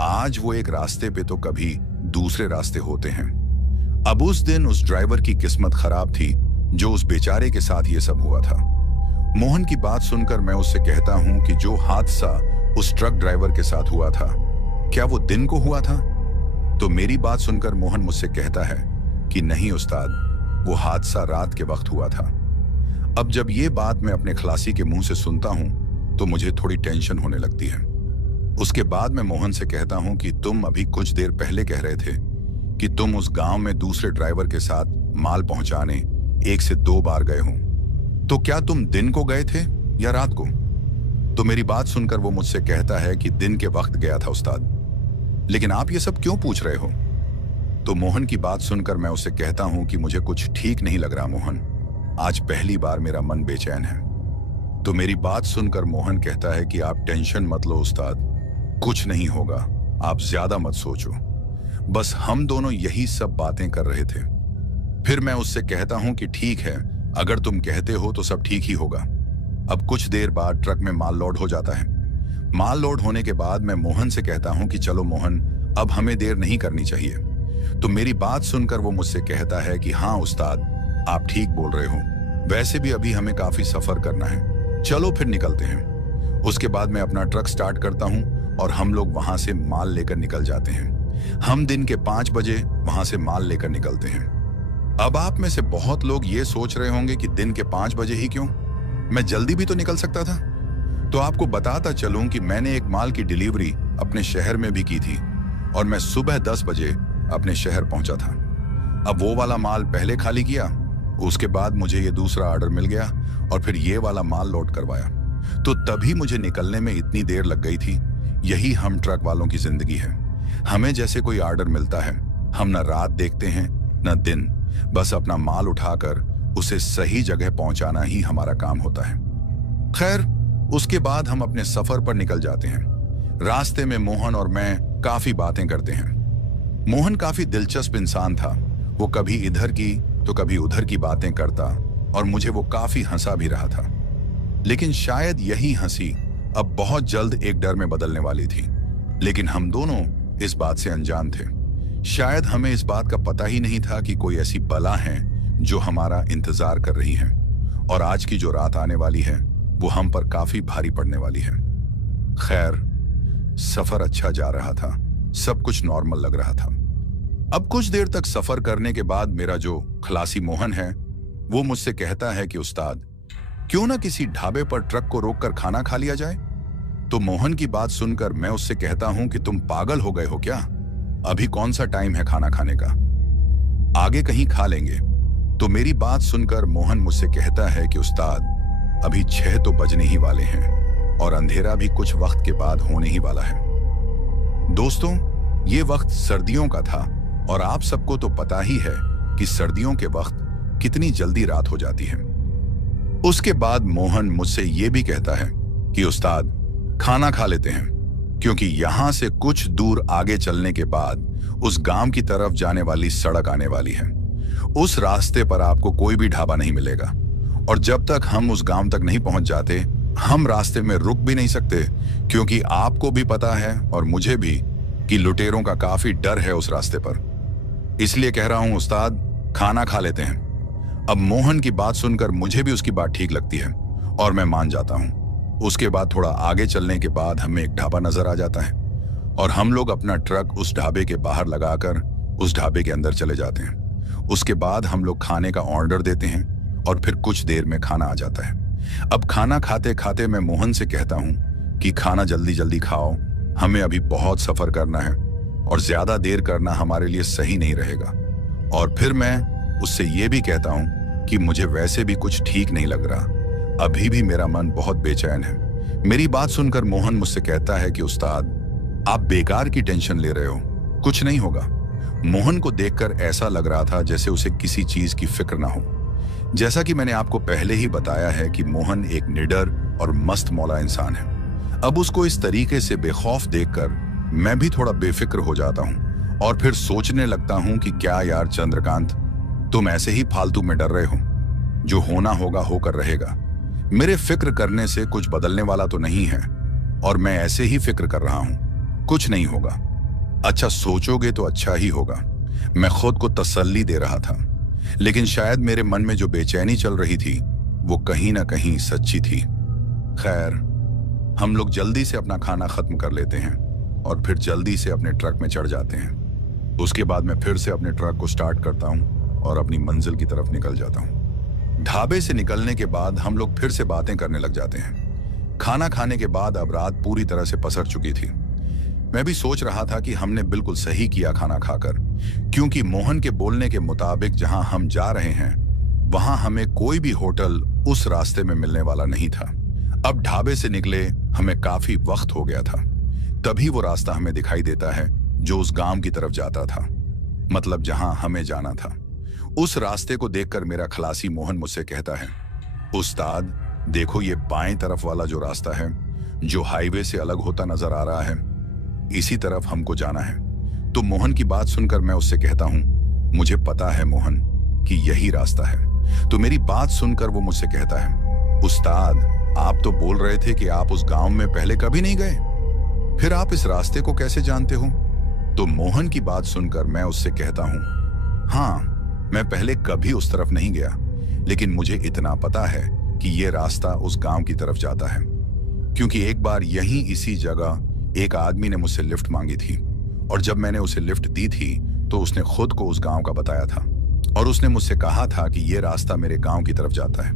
आज वो एक रास्ते पे तो कभी दूसरे रास्ते होते हैं। अब उस दिन उस ड्राइवर की किस्मत खराब थी जो उस बेचारे के साथ ये सब हुआ था। मोहन की बात सुनकर मैं उससे कहता हूं कि जो हादसा उस ट्रक ड्राइवर के साथ हुआ था, क्या वो दिन को हुआ था? तो मेरी बात सुनकर मोहन मुझसे कहता है कि नहीं उस्ताद, वो हादसा रात के वक्त हुआ था। अब जब ये बात मैं अपने खलासी के मुंह से सुनता हूं तो मुझे थोड़ी टेंशन होने लगती है। उसके बाद मैं मोहन से कहता हूं कि तुम अभी कुछ देर पहले कह रहे थे कि तुम उस गांव में दूसरे ड्राइवर के साथ माल पहुंचाने 1 से 2 बार गए हो, तो क्या तुम दिन को गए थे या रात को? तो मेरी बात सुनकर वो मुझसे कहता है कि दिन के वक्त गया था उस्ताद। लेकिन आप ये सब क्यों पूछ रहे हो? तो मोहन की बात सुनकर मैं उससे कहता हूं कि मुझे कुछ ठीक नहीं लग रहा मोहन, आज पहली बार मेरा मन बेचैन है। तो मेरी बात सुनकर मोहन कहता है कि आप टेंशन मत लो उस्ताद, कुछ नहीं होगा, आप ज्यादा मत सोचो, बस हम दोनों यही सब बातें कर रहे थे। फिर मैं उससे कहता हूं कि ठीक है, अगर तुम कहते हो तो सब ठीक ही होगा। अब कुछ देर बाद ट्रक में माल लोड हो जाता है। माल लोड होने के बाद मैं मोहन से कहता हूं कि चलो मोहन, अब हमें देर नहीं करनी चाहिए। तो मेरी बात सुनकर वो मुझसे कहता है कि हाँ उस्ताद, आप ठीक बोल रहे हो, वैसे भी अभी हमें काफी सफर करना है, चलो फिर निकलते हैं। उसके बाद मैं अपना ट्रक स्टार्ट करता हूं और हम लोग वहां से माल लेकर निकल जाते हैं। हम दिन के 5 बजे वहां से माल लेकर निकलते हैं। अब आप में से बहुत लोग ये सोच रहे होंगे कि दिन के 5 बजे ही क्यों, मैं जल्दी भी तो निकल सकता था। तो आपको बताता चलूं कि मैंने एक माल की डिलीवरी अपने शहर में भी की थी और मैं सुबह 10 बजे अपने शहर पहुंचा था। अब वो वाला माल पहले खाली किया, उसके बाद मुझे ये दूसरा ऑर्डर मिल गया और फिर ये वाला माल लोड करवाया, तो तभी मुझे निकलने में इतनी देर लग गई थी। यही हम ट्रक वालों की जिंदगी है। हमें जैसे कोई ऑर्डर मिलता है, हम न रात देखते हैं न दिन, बस अपना माल उठाकर उसे सही जगह पहुंचाना ही हमारा काम होता है। खैर, उसके बाद हम अपने सफर पर निकल जाते हैं। रास्ते में मोहन और मैं काफी बातें करते हैं। मोहन काफी दिलचस्प इंसान था, वो कभी इधर की तो कभी उधर की बातें करता और मुझे वो काफी हंसा भी रहा था। लेकिन शायद यही हंसी अब बहुत जल्द एक डर में बदलने वाली थी, लेकिन हम दोनों इस बात से अनजान थे। शायद हमें इस बात का पता ही नहीं था कि कोई ऐसी बला है जो हमारा इंतजार कर रही है और आज की जो रात आने वाली है वो हम पर काफी भारी पड़ने वाली है। खैर, सफर अच्छा जा रहा था, सब कुछ नॉर्मल लग रहा था। अब कुछ देर तक सफर करने के बाद मेरा जो खलासी मोहन है वो मुझसे कहता है कि उस्ताद, क्यों ना किसी ढाबे पर ट्रक को रोककर खाना खा लिया जाए? तो मोहन की बात सुनकर मैं उससे कहता हूं कि तुम पागल हो गए हो क्या? अभी कौन सा टाइम है खाना खाने का, आगे कहीं खा लेंगे। तो मेरी बात सुनकर मोहन मुझसे कहता है कि उस्ताद, अभी 6 तो बजने ही वाले हैं और अंधेरा भी कुछ वक्त के बाद होने ही वाला है। दोस्तों, ये वक्त सर्दियों का था और आप सबको तो पता ही है कि सर्दियों के वक्त कितनी जल्दी रात हो जाती है। उसके बाद मोहन मुझसे ये भी कहता है कि उस्ताद, खाना खा लेते हैं, क्योंकि यहां से कुछ दूर आगे चलने के बाद उस गांव की तरफ जाने वाली सड़क आने वाली है। उस रास्ते पर आपको कोई भी ढाबा नहीं मिलेगा और जब तक हम उस गांव तक नहीं पहुंच जाते, हम रास्ते में रुक भी नहीं सकते, क्योंकि आपको भी पता है और मुझे भी कि लुटेरों का काफी डर है उस रास्ते पर। इसलिए कह रहा हूं उस्ताद, खाना खा लेते हैं। अब मोहन की बात सुनकर मुझे भी उसकी बात ठीक लगती है और मैं मान जाता हूं। उसके बाद थोड़ा आगे चलने के बाद हमें एक ढाबा नजर आ जाता है और हम लोग अपना ट्रक उस ढाबे के बाहर लगाकर उस ढाबे के अंदर चले जाते हैं। उसके बाद हम लोग खाने का ऑर्डर देते हैं और फिर कुछ देर में खाना आ जाता है। अब खाना खाते खाते मैं मोहन से कहता हूं कि खाना जल्दी जल्दी खाओ, हमें अभी बहुत सफर करना है और ज्यादा देर करना हमारे लिए सही नहीं रहेगा। और फिर मैं उससे ये भी कहता हूं कि मुझे वैसे भी कुछ ठीक नहीं लग रहा, अभी भी मेरा मन बहुत बेचैन है। मेरी बात सुनकर मोहन मुझसे कहता है कि उस्ताद, आप बेकार की टेंशन ले रहे हो, कुछ नहीं होगा। मोहन को देखकर ऐसा लग रहा था जैसे उसे किसी चीज की फिक्र ना हो। जैसा कि मैंने आपको पहले ही बताया है कि मोहन एक निडर और मस्त मौला इंसान है। अब उसको इस तरीके से बेखौफ देखकर मैं भी थोड़ा बेफिक्र हो जाता हूं और फिर सोचने लगता हूं कि क्या यार चंद्रकांत, तुम ऐसे ही फालतू में डर रहे हो, जो होना होगा होकर रहेगा। मेरे फिक्र करने से कुछ बदलने वाला तो नहीं है और मैं ऐसे ही फिक्र कर रहा हूं, कुछ नहीं होगा। अच्छा सोचोगे तो अच्छा ही होगा, मैं खुद को तसल्ली दे रहा था। लेकिन शायद मेरे मन में जो बेचैनी चल रही थी वो कहीं ना कहीं सच्ची थी। खैर, हम लोग जल्दी से अपना खाना खत्म कर लेते हैं और फिर जल्दी से अपने ट्रक में चढ़ जाते हैं। उसके बाद मैं फिर से अपने ट्रक को स्टार्ट करता हूं और अपनी मंजिल की तरफ निकल जाता हूं। ढाबे से निकलने के बाद हम लोग फिर से बातें करने लग जाते हैं। खाना खाने के बाद अब रात पूरी तरह से पसर चुकी थी। मैं भी सोच रहा था कि हमने बिल्कुल सही किया खाना खाकर, क्योंकि मोहन के बोलने के मुताबिक जहां हम जा रहे हैं वहां हमें कोई भी होटल उस रास्ते में मिलने वाला नहीं था। अब ढाबे से निकले हमें काफी वक्त हो गया था। तभी वो रास्ता हमें दिखाई देता है जो उस गांव की तरफ जाता था, मतलब जहां हमें जाना था। उस रास्ते को देखकर मेरा खलासी मोहन मुझसे कहता है, उस्ताद देखो ये बाएं तरफ वाला जो रास्ता है जो हाईवे से अलग होता नजर आ रहा है, इसी तरफ हमको जाना है। तो मोहन की बात सुनकर मैं उससे कहता हूं, मुझे पता है मोहन कि यही रास्ता है। तो मेरी बात सुनकर वो मुझसे कहता है, उस्ताद आप तो बोल रहे थे कि आप उस गांव में पहले कभी नहीं गए, फिर आप इस रास्ते को कैसे जानते हो? तो मोहन की बात सुनकर मैं उससे कहता हूं, हाँ मैं पहले कभी उस तरफ नहीं गया, लेकिन मुझे इतना पता है कि यह रास्ता उस गांव की तरफ जाता है, क्योंकि एक बार यहीं इसी जगह एक आदमी ने मुझसे लिफ्ट मांगी थी और जब मैंने उसे लिफ्ट दी थी तो उसने खुद को उस गांव का बताया था और उसने मुझसे कहा था कि यह रास्ता मेरे गांव की तरफ जाता है।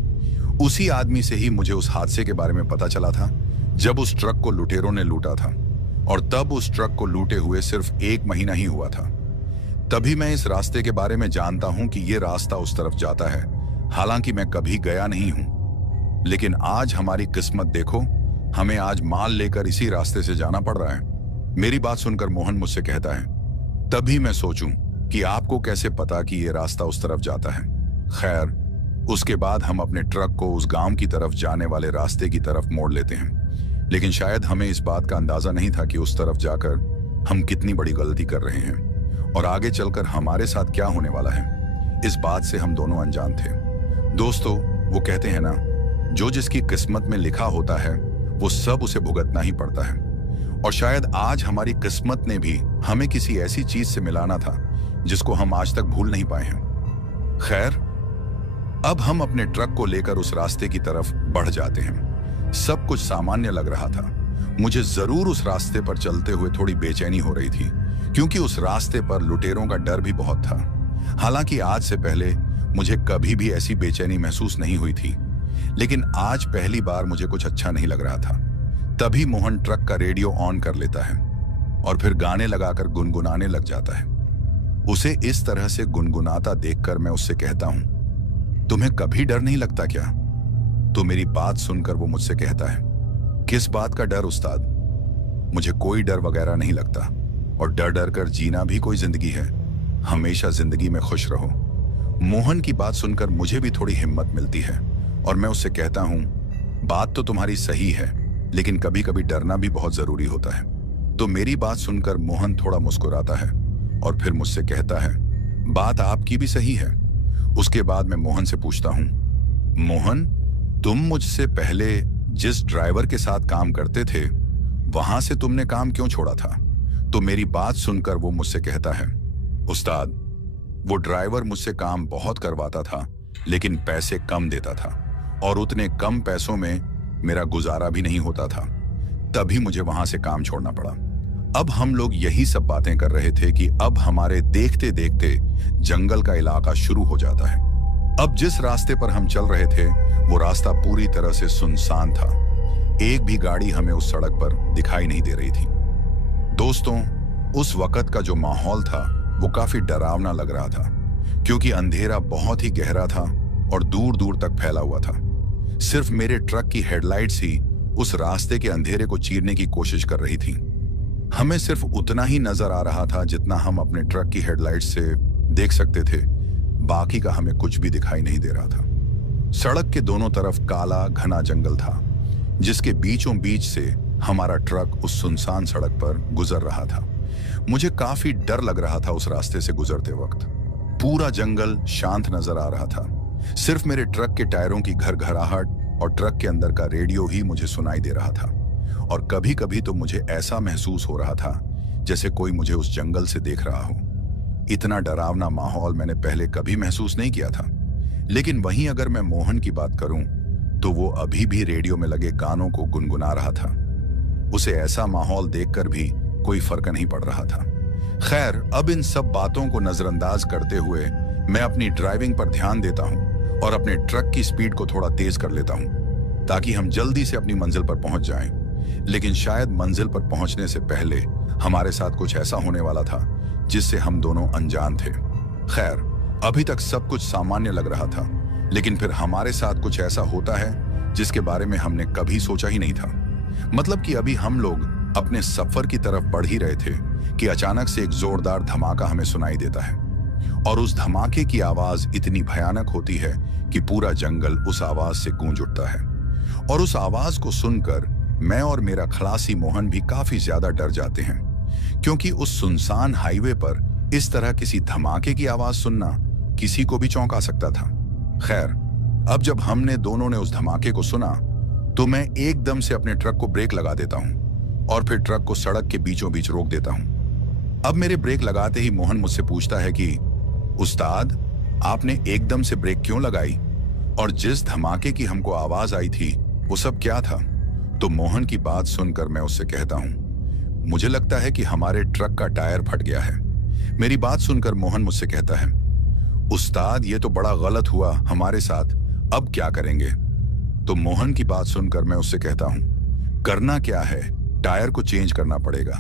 उसी आदमी से ही मुझे उस हादसे के बारे में पता चला था जब उस ट्रक को लुटेरों ने लूटा था, और तब उस ट्रक को लूटे हुए सिर्फ 1 महीना ही हुआ था। तभी मैं इस रास्ते के बारे में जानता हूं कि यह रास्ता उस तरफ जाता है, हालांकि मैं कभी गया नहीं हूं। लेकिन आज हमारी किस्मत देखो, हमें आज माल लेकर इसी रास्ते से जाना पड़ रहा है। मेरी बात सुनकर मोहन मुझसे कहता है, तभी मैं सोचूं कि आपको कैसे पता कि यह रास्ता उस तरफ जाता है। खैर, उसके बाद हम अपने ट्रक को उस गांव की तरफ जाने वाले रास्ते की तरफ मोड़ लेते हैं, लेकिन शायद हमें इस बात का अंदाजा नहीं था कि उस तरफ जाकर हम कितनी बड़ी गलती कर रहे हैं और आगे चलकर हमारे साथ क्या होने वाला है, इस बात से हम दोनों अनजान थे। दोस्तों, वो कहते हैं ना, जो जिसकी किस्मत में लिखा होता है वो सब उसे भुगतना ही पड़ता है, और शायद आज हमारी किस्मत ने भी हमें किसी ऐसी चीज से मिलाना था जिसको हम आज तक भूल नहीं पाए हैं। खैर, अब हम अपने ट्रक को लेकर उस रास्ते की तरफ बढ़ जाते हैं। सब कुछ सामान्य लग रहा था। मुझे जरूर उस रास्ते पर चलते हुए थोड़ी बेचैनी हो रही थी, क्योंकि उस रास्ते पर लुटेरों का डर भी बहुत था। हालांकि आज से पहले मुझे कभी भी ऐसी बेचैनी महसूस नहीं हुई थी, लेकिन आज पहली बार मुझे कुछ अच्छा नहीं लग रहा था। तभी मोहन ट्रक का रेडियो ऑन कर लेता है और फिर गाने लगाकर गुनगुनाने लग जाता है। उसे इस तरह से गुनगुनाता देखकर मैं उससे कहता हूं, तुम्हें कभी डर नहीं लगता क्या? तो मेरी बात सुनकर वो मुझसे कहता है, किस बात का डर उस्ताद? मुझे कोई डर वगैरह नहीं लगता, और डर डर कर जीना भी कोई जिंदगी है। हमेशा जिंदगी में खुश रहो। मोहन की बात सुनकर मुझे भी थोड़ी हिम्मत मिलती है और मैं उससे कहता हूं, बात तो तुम्हारी सही है, लेकिन कभी कभी डरना भी बहुत जरूरी होता है। तो मेरी बात सुनकर मोहन थोड़ा मुस्कुराता है और फिर मुझसे कहता है, बात आपकी भी सही है। उसके बाद मैं मोहन से पूछता हूं, मोहन तुम मुझसे पहले जिस ड्राइवर के साथ काम करते थे वहां से तुमने काम क्यों छोड़ा था? तो मेरी बात सुनकर वो मुझसे कहता है, उस्ताद वो ड्राइवर मुझसे काम बहुत करवाता था, लेकिन पैसे कम देता था और उतने कम पैसों में मेरा गुजारा भी नहीं होता था। तभी मुझे वहां से काम छोड़ना पड़ा। अब हम लोग यही सब बातें कर रहे थे कि अब हमारे देखते देखते जंगल का इलाका शुरू हो जाता है। अब जिस रास्ते पर हम चल रहे थे वो रास्ता पूरी तरह से सुनसान था। एक भी गाड़ी हमें उस सड़क पर दिखाई नहीं दे रही थी। दोस्तों, उस वक्त का जो माहौल था वो काफी डरावना लग रहा था, क्योंकि अंधेरा बहुत ही गहरा था और दूर दूर तक फैला हुआ था। सिर्फ मेरे ट्रक की हेडलाइट्स ही उस रास्ते के अंधेरे को चीरने की कोशिश कर रही थी। हमें सिर्फ उतना ही नजर आ रहा था जितना हम अपने ट्रक की हेडलाइट से देख सकते थे, बाकी का हमें कुछ भी दिखाई नहीं दे रहा था। सड़क के दोनों तरफ काला घना जंगल था, जिसके बीचों बीच से हमारा ट्रक उस सुनसान सड़क पर गुजर रहा था। मुझे काफी डर लग रहा था उस रास्ते से गुजरते वक्त। पूरा जंगल शांत नजर आ रहा था। सिर्फ मेरे ट्रक के टायरों की घरघराहट और ट्रक के अंदर का रेडियो ही मुझे सुनाई दे रहा था। और कभी कभी तो मुझे ऐसा महसूस हो रहा था जैसे कोई मुझे उस जंगल से देख रहा हो। इतना डरावना माहौल मैंने पहले कभी महसूस नहीं किया था। लेकिन वहीं अगर मैं मोहन की बात करूं तो वो अभी भी रेडियो में लगे गानों को गुनगुना रहा था। उसे ऐसा माहौल देखकर भी कोई फर्क नहीं पड़ रहा था। खैर, अब इन सब बातों को नजरअंदाज करते हुए मैं अपनी ड्राइविंग पर ध्यान देता हूं और अपने ट्रक की स्पीड को थोड़ा तेज कर लेता हूं ताकि हम जल्दी से अपनी मंजिल पर पहुंच जाएं। लेकिन शायद मंजिल पर पहुंचने से पहले हमारे साथ कुछ ऐसा होने वाला था जिससे हम दोनों अनजान थे। खैर, अभी तक सब कुछ सामान्य लग रहा था, लेकिन फिर हमारे साथ कुछ ऐसा होता है जिसके बारे में हमने कभी सोचा ही नहीं था। मतलब कि अभी हम लोग अपने सफर की तरफ बढ़ ही रहे थे कि अचानक से एक जोरदार धमाका हमें सुनाई देता है और उस धमाके की आवाज इतनी भयानक होती है कि पूरा जंगल उस आवाज से गूंज उठता है। और उस आवाज को सुनकर मैं और मेरा खलासी मोहन भी काफी ज्यादा डर जाते हैं, क्योंकि उस सुनसान हाईवे पर इस तरह किसी धमाके की आवाज सुनना किसी को भी चौंका सकता था। खैर, अब जब हमने दोनों ने उस धमाके को सुना तो मैं एकदम से अपने ट्रक को ब्रेक लगा देता हूं और फिर ट्रक को सड़क के बीचों बीच रोक देता हूं। अब मेरे ब्रेक लगाते ही मोहन मुझसे पूछता है कि उस्ताद, आपने एकदम से ब्रेक क्यों लगाई? और जिस धमाके की हमको आवाज आई थी वो सब क्या था? तो मोहन की बात सुनकर मैं उससे कहता हूं, मुझे लगता है कि हमारे ट्रक का टायर फट गया है। मेरी बात सुनकर मोहन मुझसे कहता है, उस्ताद, ये तो बड़ा गलत हुआ हमारे साथ, अब क्या करेंगे? तो मोहन की बात सुनकर मैं उससे कहता हूं, करना क्या है, टायर को चेंज करना पड़ेगा।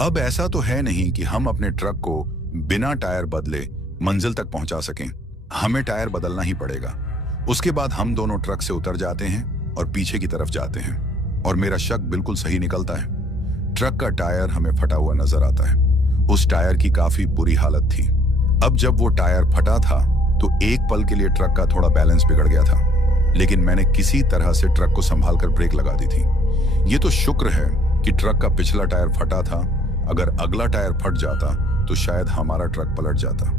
अब ऐसा तो है नहीं कि हम अपने ट्रक को बिना टायर बदले मंजिल तक पहुंचा सकें, हमें टायर बदलना ही पड़ेगा। उसके बाद हम दोनों ट्रक से उतर जाते हैं और पीछे की तरफ जाते हैं और मेरा शक बिल्कुल सही निकलता है। ट्रक का टायर हमें फटा हुआ नजर आता है। उस टायर की काफी बुरी हालत थी। अब जब वो टायर फटा था तो एक पल के लिए ट्रक का थोड़ा बैलेंस बिगड़ गया था, लेकिन मैंने किसी तरह से ट्रक को संभालकर ब्रेक लगा दी थी। ये तो शुक्र है कि ट्रक का पिछला टायर फटा था, अगर अगला टायर फट जाता तो शायद हमारा ट्रक पलट जाता।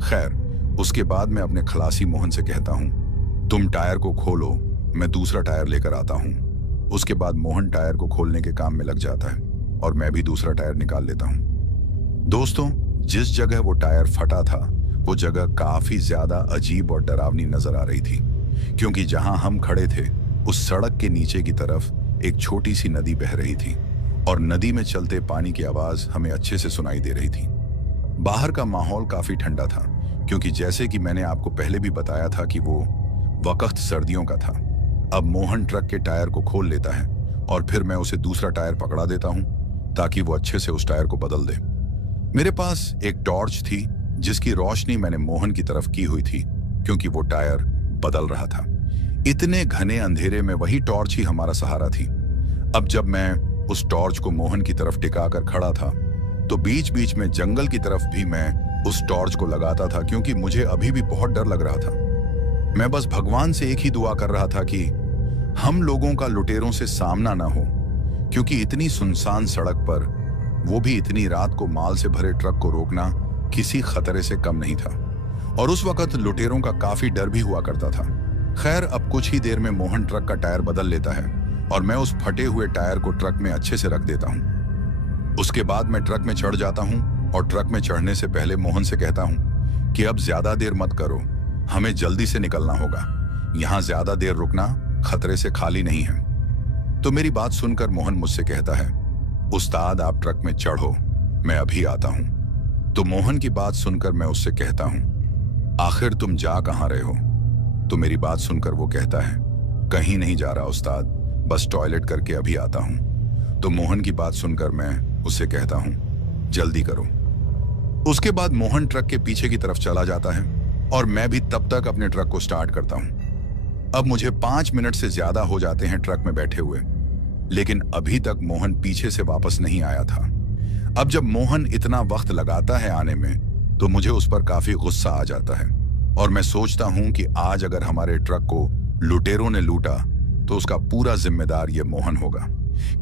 खैर, उसके बाद मैं अपने खलासी मोहन से कहता हूं, तुम टायर को खोलो, मैं दूसरा टायर लेकर आता हूं। उसके बाद मोहन टायर को खोलने के काम में लग जाता है और मैं भी दूसरा टायर निकाल लेता हूं। दोस्तों, जिस जगह वो टायर फटा था वो जगह काफी ज्यादा अजीब और डरावनी नजर आ रही थी, क्योंकि जहां हम खड़े थे उस सड़क के नीचे की तरफ एक छोटी सी नदी बह रही थी और नदी में चलते पानी की आवाज हमें अच्छे से सुनाई दे रही थी। बाहर का माहौल काफी ठंडा था, क्योंकि जैसे कि मैंने आपको पहले भी बताया था कि वो वक्त सर्दियों का था। अब मोहन ट्रक के टायर को खोल लेता है और फिर मैं उसे दूसरा टायर पकड़ा देता हूं ताकि वो अच्छे से उस टायर को बदल दे। मेरे पास एक टॉर्च थी जिसकी रोशनी मैंने मोहन की तरफ की हुई थी, क्योंकि वो टायर बदल रहा था। इतने घने अंधेरे में वही टॉर्च ही हमारा सहारा थी। अब जब मैं उस टॉर्च को मोहन की तरफ टिकाकर खड़ा था तो बीच बीच में जंगल की तरफ भी मैं उस टॉर्च को लगाता था, क्योंकि मुझे अभी भी बहुत डर लग रहा था। मैं बस भगवान से एक ही दुआ कर रहा था कि हम लोगों का लुटेरों से सामना ना हो, क्योंकि इतनी सुनसान सड़क पर, वो भी इतनी रात को माल से भरे ट्रक को रोकना किसी खतरे से कम नहीं था। और उस वक्त लुटेरों का काफी डर भी हुआ करता था। खैर, अब कुछ ही देर में मोहन ट्रक का टायर बदल लेता है और मैं उस फटे हुए टायर को ट्रक में अच्छे से रख देता हूं। उसके बाद मैं ट्रक में चढ़ जाता हूं और ट्रक में चढ़ने से पहले मोहन से कहता हूं कि अब ज्यादा देर मत करो, हमें जल्दी से निकलना होगा। यहां ज्यादा देर रुकना खतरे से खाली नहीं है। तो मेरी बात सुनकर मोहन मुझसे कहता है, उस्ताद, आप ट्रक में चढ़ो, मैं अभी आता हूं। तो मोहन की बात सुनकर मैं उससे कहता हूं, आखिर तुम जा कहां रहे हो? तो मेरी बात सुनकर वो कहता है, कहीं नहीं जा रहा उस्ताद, बस टॉयलेट करके अभी आता हूं। तो मोहन की बात सुनकर मैं उससे कहता हूं, जल्दी करो। उसके बाद मोहन ट्रक के पीछे की तरफ चला जाता है और मैं भी तब तक अपने ट्रक को स्टार्ट करता हूं। अब मुझे 5 मिनट से ज्यादा हो जाते हैं ट्रक में बैठे हुए, लेकिन अभी तक मोहन पीछे से वापस नहीं आया था। अब जब मोहन इतना वक्त लगाता है आने में तो मुझे उस पर काफी गुस्सा आ जाता है और मैं सोचता हूं कि आज अगर हमारे ट्रक को लुटेरों ने लूटा तो उसका पूरा जिम्मेदार ये मोहन होगा।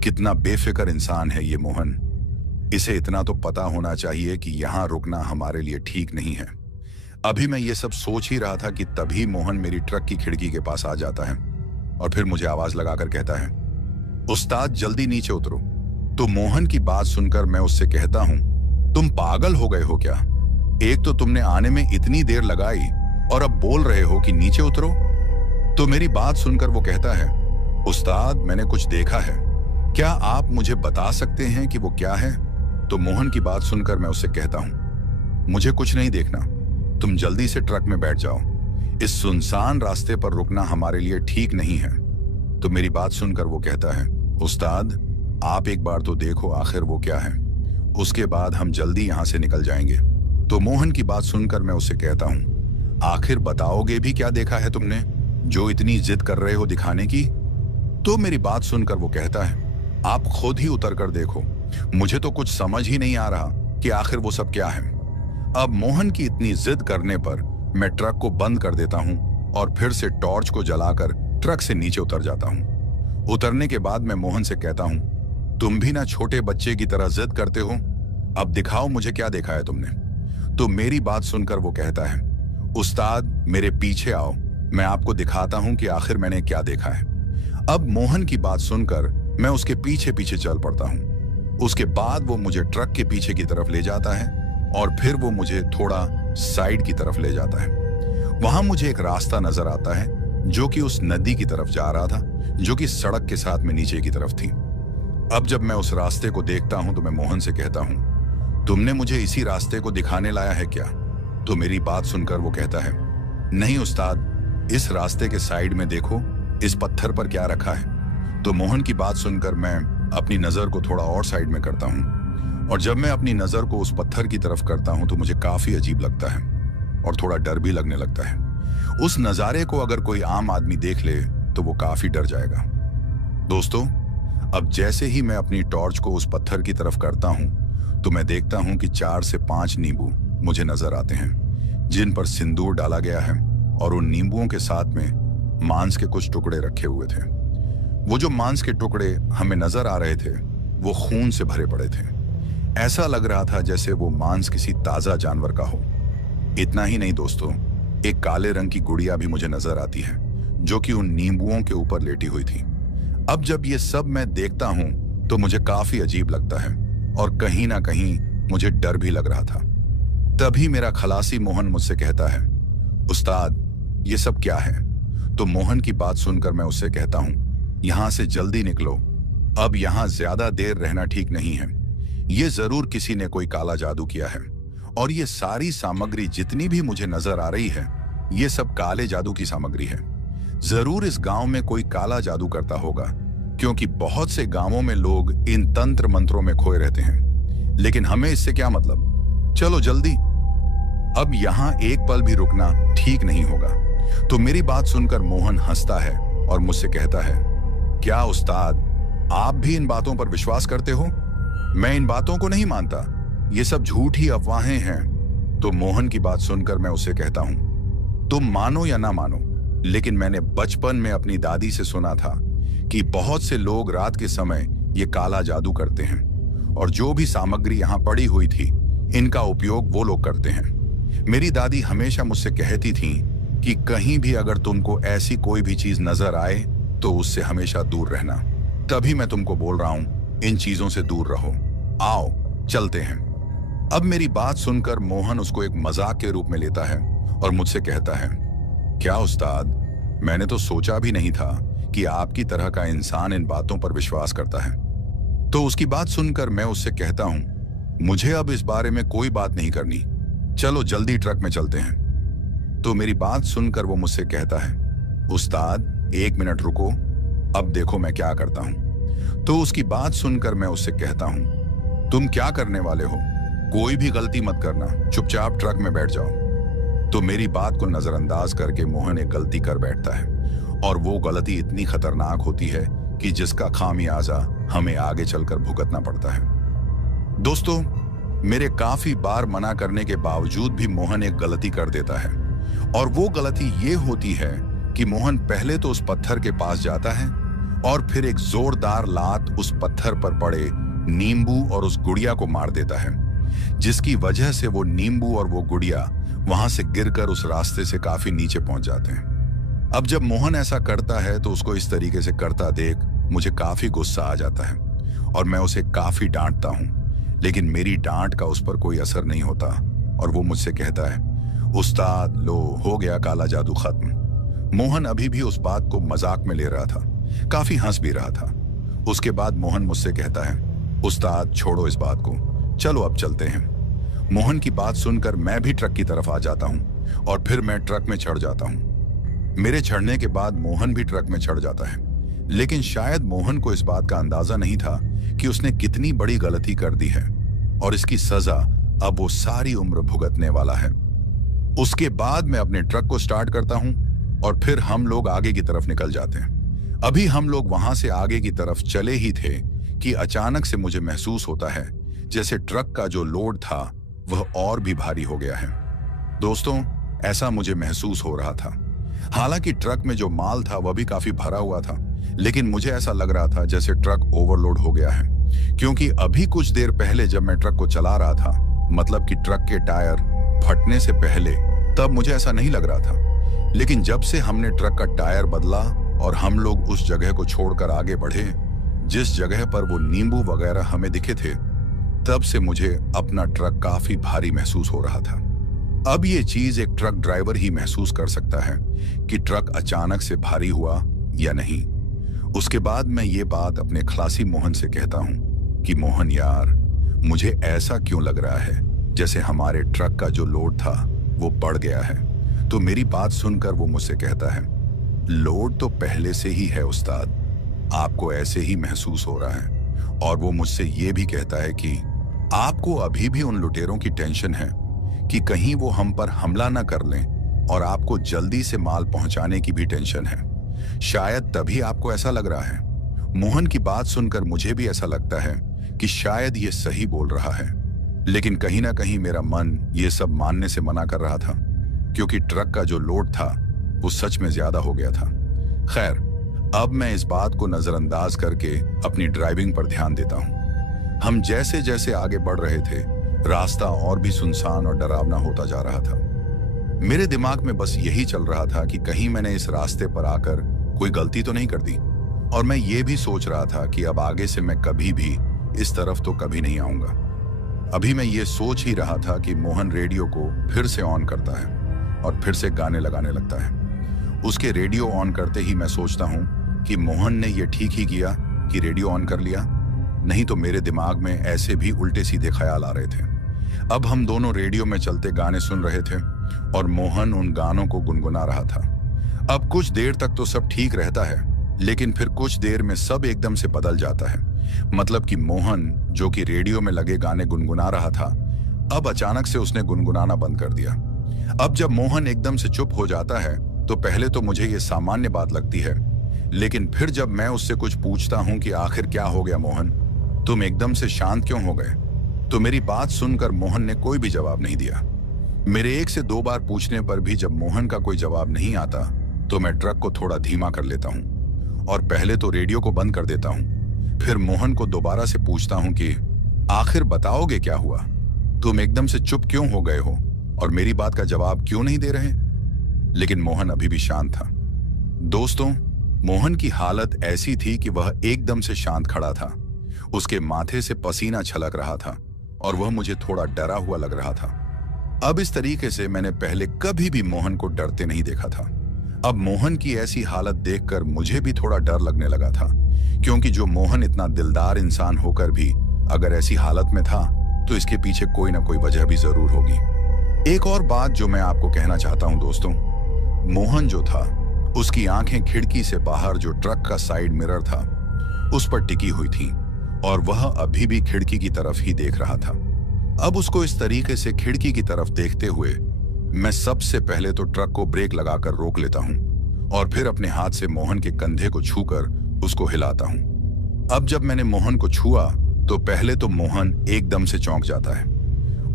कितना बेफिक्र इंसान है ये मोहन। इसे इतना तो पता होना चाहिए कि यहां रुकना हमारे लिए ठीक नहीं है। अभी मैं ये सब सोच ही रहा था कि तभी मोहन मेरी ट्रक की खिड़की के पास आ जाता है और फिर मुझे आवाज लगाकर कहता है, उस्ताद, जल्दी नीचे उतरो, तो मोहन की बात सुनकर मैं उससे कहता हूं, तुम पागल हो गए हो क्या? एक तो तुमने आने में इतनी देर लगाई और अब बोल रहे हो कि नीचे उतरो। तो मेरी बात सुनकर वो कहता है, उस्ताद मैंने कुछ देखा है, क्या आप मुझे बता सकते हैं कि वो क्या है? तो मोहन की बात सुनकर मैं उससे कहता हूं, मुझे कुछ नहीं देखना, तुम जल्दी से ट्रक में बैठ जाओ, इस सुनसान रास्ते पर रुकना हमारे लिए ठीक नहीं है। तो मेरी बात सुनकर वो कहता है, उस्ताद आप एक बार तो देखो आखिर वो क्या है, उसके बाद हम जल्दी यहां से निकल जाएंगे। तो मोहन की बात सुनकर मैं उससे कहता हूं, आखिर बताओगे भी क्या देखा है तुमने जो इतनी जिद कर रहे हो दिखाने की? तो मेरी बात सुनकर वो कहता है, आप खुद ही उतर कर देखो, मुझे तो कुछ समझ ही नहीं आ रहा कि आखिर वो सब क्या है। अब मोहन की इतनी जिद करने पर मैं ट्रक को बंद कर देता हूं और फिर से टॉर्च को जलाकर ट्रक से नीचे उतर जाता हूं। उतरने के बाद मैं मोहन से कहता हूं, तुम भी ना छोटे बच्चे की तरह जिद करते हो, अब दिखाओ मुझे क्या देखा है तुमने। तो मेरी बात सुनकर वो कहता है, उस्ताद मेरे पीछे आओ, मैं आपको दिखाता हूं कि आखिर मैंने क्या देखा है। अब मोहन की बात सुनकर मैं उसके पीछे पीछे चल पड़ता हूं। उसके बाद वो मुझे ट्रक के पीछे की तरफ ले जाता है और फिर वो मुझे थोड़ा साइड की तरफ ले जाता है। वहां मुझे एक रास्ता नजर आता है जो कि उस नदी की तरफ जा रहा था, जो कि सड़क के साथ में नीचे की तरफ थी। अब जब मैं उस रास्ते को देखता हूं तो मैं मोहन से कहता हूं, तुमने मुझे इसी रास्ते को दिखाने लाया है क्या? तो मेरी बात सुनकर वो कहता है, नहीं उस्ताद, इस रास्ते के साइड में देखो, इस पत्थर पर क्या रखा है। तो मोहन की बात सुनकर मैं अपनी नजर को थोड़ा और साइड में करता हूं और जब मैं अपनी नजर को उस पत्थर की तरफ करता हूं तो मुझे काफी अजीब लगता है और थोड़ा डर भी लगने लगता है। उस नजारे को अगर कोई आम आदमी देख ले तो वो काफी डर जाएगा। दोस्तों, अब जैसे ही मैं अपनी टॉर्च को उस पत्थर की तरफ करता हूं तो मैं देखता हूं कि 4 से 5 नींबू मुझे नजर आते हैं जिन पर सिंदूर डाला गया है और उन नींबुओं के साथ में मांस के कुछ टुकड़े रखे हुए थे। वो जो मांस के टुकड़े हमें नजर आ रहे थे वो खून से भरे पड़े थे। ऐसा लग रहा था जैसे वो मांस किसी ताजा जानवर का हो। इतना ही नहीं दोस्तों, एक काले रंग की गुड़िया भी मुझे नजर आती है जो कि उन नींबुओं के ऊपर लेटी हुई थी। अब जब ये सब मैं देखता हूं तो मुझे काफी अजीब लगता है और कहीं ना कहीं मुझे डर भी लग रहा था। तभी मेरा खलासी मोहन मुझसे कहता है, उस्ताद ये सब क्या है? तो मोहन की बात सुनकर मैं उससे कहता हूं, यहां से जल्दी निकलो, अब यहां ज्यादा देर रहना ठीक नहीं है। ये जरूर किसी ने कोई काला जादू किया है और ये सारी सामग्री जितनी भी मुझे नजर आ रही है ये सब काले जादू की सामग्री है। जरूर इस गांव में कोई काला जादू करता होगा क्योंकि बहुत से गांवों में लोग इन तंत्र मंत्रों में खोए रहते हैं, लेकिन हमें इससे क्या मतलब, चलो जल्दी, अब यहां एक पल भी रुकना ठीक नहीं होगा। तो मेरी बात सुनकर मोहन हंसता है और मुझसे कहता है, क्या उस्ताद आप भी इन बातों पर विश्वास करते हो? मैं इन बातों को नहीं मानता, ये सब झूठी अफवाहें हैं। तो मोहन की बात सुनकर मैं उसे कहता हूं, तुम मानो या ना मानो, लेकिन मैंने बचपन में अपनी दादी से सुना था कि बहुत से लोग रात के समय ये काला जादू करते हैं और जो भी सामग्री यहाँ पड़ी हुई थी इनका उपयोग वो लोग करते हैं। मेरी दादी हमेशा मुझसे कहती थी कि कहीं भी अगर तुमको ऐसी कोई भी चीज नजर आए तो उससे हमेशा दूर रहना। तभी मैं तुमको बोल रहा हूं, इन चीजों से दूर रहो, आओ चलते हैं। अब मेरी बात सुनकर मोहन उसको एक मजाक के रूप में लेता है और मुझसे कहता है, क्या उस्ताद, मैंने तो सोचा भी नहीं था कि आपकी तरह का इंसान इन बातों पर विश्वास करता है। तो उसकी बात सुनकर मैं उससे कहता हूं, मुझे अब इस बारे में कोई बात नहीं करनी, चलो जल्दी ट्रक में चलते हैं। तो मेरी बात सुनकर वो मुझसे कहता है, उस्ताद 1 मिनट रुको, अब देखो मैं क्या करता हूं। तो उसकी बात सुनकर मैं उससे कहता हूं, तुम क्या करने वाले हो? कोई भी गलती मत करना, चुपचाप ट्रक में बैठ जाओ। तो मेरी बात को नजरअंदाज करके मोहन एक गलती कर बैठता है और वो गलती इतनी खतरनाक होती है कि जिसका खामियाजा हमें आगे चलकर भुगतना पड़ता है। दोस्तों, मेरे काफी बार मना करने के बावजूद भी मोहन एक गलती कर देता है और वो गलती ये होती है कि मोहन पहले तो उस पत्थर के पास जाता है और फिर एक जोरदार लात उस पत्थर पर पड़े नींबू और उस गुड़िया को मार देता है, जिसकी वजह से वो नींबू और वो गुड़िया वहां से गिरकर उस रास्ते से काफी नीचे पहुंच जाते हैं। अब जब मोहन ऐसा करता है तो उसको इस तरीके से करता देख मुझे काफी गुस्सा आ जाता है और मैं उसे काफी डांटता हूं, लेकिन मेरी डांट का उस पर कोई असर नहीं होता और वो मुझसे कहता है, उस्ताद लो, हो गया काला जादू खत्म। मोहन अभी भी उस बात को मजाक में ले रहा था, काफी हंस भी रहा था। उसके बाद मोहन मुझसे कहता है, उस्ताद छोड़ो इस बात को, चलो अब चलते हैं। मोहन की बात सुनकर मैं भी ट्रक की तरफ आ जाता हूं और फिर मैं ट्रक में चढ़ जाता हूं। मेरे चढ़ने के बाद मोहन भी ट्रक में चढ़ जाता है, लेकिन शायद मोहन को इस बात का अंदाजा नहीं था कि उसने कितनी बड़ी गलती कर दी है और इसकी सजा अब वो सारी उम्र भुगतने वाला है। उसके बाद मैं अपने ट्रक को स्टार्ट करता हूं और फिर हम लोग आगे की तरफ निकल जाते हैं। अभी हम लोग वहां से आगे की तरफ चले ही थे कि अचानक से मुझे महसूस होता है जैसे ट्रक का जो लोड था वह और भी भारी हो गया है। दोस्तों, ऐसा मुझे महसूस हो रहा था। हालांकि ट्रक में जो माल था वह भी काफी भरा हुआ था, लेकिन मुझे ऐसा लग रहा था जैसे ट्रक ओवरलोड हो गया है, क्योंकि अभी कुछ देर पहले जब मैं ट्रक को चला रहा था, मतलब कि ट्रक के टायर फटने से पहले, तब मुझे ऐसा नहीं लग रहा था। लेकिन जब से हमने ट्रक का टायर बदला और हम लोग उस जगह को छोड़कर आगे बढ़े जिस जगह पर वो नींबू वगैरह हमें दिखे थे, तब से मुझे अपना ट्रक काफी भारी महसूस हो रहा था। अब ये चीज एक ट्रक ड्राइवर ही महसूस कर सकता है कि ट्रक अचानक से भारी हुआ या नहीं। उसके बाद मैं ये बात अपने खलासी मोहन से कहता हूं कि मोहन यार, मुझे ऐसा क्यों लग रहा है जैसे हमारे ट्रक का जो लोड था वो बढ़ गया है। तो मेरी बात सुनकर वो मुझसे कहता है, लोड तो पहले से ही है उस्ताद, आपको ऐसे ही महसूस हो रहा है। और वो मुझसे ये भी कहता है कि आपको अभी भी उन लुटेरों की टेंशन है कि कहीं वो हम पर हमला ना कर लें, और आपको जल्दी से माल पहुंचाने की भी टेंशन है। शायद तभी आपको ऐसा लग रहा है। मोहन की बात सुनकर मुझे भी ऐसा लगता है कि शायद ये सही बोल रहा है, लेकिन कहीं ना कहीं मेरा मन ये सब मानने से मना कर रहा था, क्योंकि ट्रक का जो लोड था वो सच में ज्यादा हो गया था। खैर, अब मैं इस बात को नजरअंदाज करके अपनी ड्राइविंग पर ध्यान देता हूं। हम जैसे जैसे आगे बढ़ रहे थे, रास्ता और भी सुनसान और डरावना होता जा रहा था। मेरे दिमाग में बस यही चल रहा था कि कहीं मैंने इस रास्ते पर आकर कोई गलती तो नहीं कर दी, और मैं ये भी सोच रहा था कि अब आगे से मैं कभी भी इस तरफ तो कभी नहीं आऊंगा। अभी मैं ये सोच ही रहा था कि मोहन रेडियो को फिर से ऑन करता है और फिर से गाने लगाने लगता है। उसके रेडियो ऑन करते ही मैं सोचता हूं कि मोहन ने यह ठीक ही किया कि रेडियो ऑन कर लिया, नहीं तो मेरे दिमाग में ऐसे भी उल्टे सीधे ख्याल आ रहे थे। अब हम दोनों रेडियो में चलते गाने सुन रहे थे और मोहन उन गानों को गुनगुना रहा था। अब कुछ देर तक तो सब ठीक रहता है, लेकिन फिर कुछ देर में सब एकदम से बदल जाता है। मतलब कि मोहन, जो कि रेडियो में लगे गाने गुनगुना रहा था, अब अचानक से उसने गुनगुनाना बंद कर दिया। अब जब मोहन एकदम से चुप हो जाता है तो पहले तो मुझे ये सामान्य बात लगती है, लेकिन फिर जब मैं उससे कुछ पूछता हूं कि आखिर क्या हो गया मोहन, तुम एकदम से शांत क्यों हो गए, तो मेरी बात सुनकर मोहन ने कोई भी जवाब नहीं दिया। मेरे एक से दो बार पूछने पर भी जब मोहन का कोई जवाब नहीं आता तो मैं ट्रक को थोड़ा धीमा कर लेता हूं और पहले तो रेडियो को बंद कर देता हूं। फिर मोहन को दोबारा से पूछता हूं कि आखिर बताओगे क्या हुआ, तुम एकदम से चुप क्यों हो गए हो और मेरी बात का जवाब क्यों नहीं दे रहे। लेकिन मोहन अभी भी शांत था। दोस्तों, मोहन की हालत ऐसी थी कि वह एकदम से शांत खड़ा था। उसके माथे से पसीना छलक रहा था और वह मुझे थोड़ा डरा हुआ लग रहा था। अब इस तरीके से मैंने पहले कभी भी मोहन को डरते नहीं देखा था। अब मोहन की ऐसी हालत देखकर मुझे भी थोड़ा डर लगने लगा था, क्योंकि जो मोहन इतना दिलदार इंसान होकर भी अगर ऐसी हालत में था तो इसके पीछे कोई ना कोई वजह भी जरूर होगी। एक और बात जो मैं आपको कहना चाहता हूं दोस्तों, मोहन जो था उसकी आंखें खिड़की से बाहर जो ट्रक का साइड मिरर था उस पर टिकी हुई थी और वह अभी भी खिड़की की तरफ ही देख रहा था। अब उसको इस तरीके से खिड़की की तरफ देखते हुए मैं सबसे पहले तो ट्रक को ब्रेक लगाकर रोक लेता हूं और फिर अपने हाथ से मोहन के कंधे को छूकर उसको हिलाता हूं। अब जब मैंने मोहन को छुआ तो पहले तो मोहन एकदम से चौंक जाता है।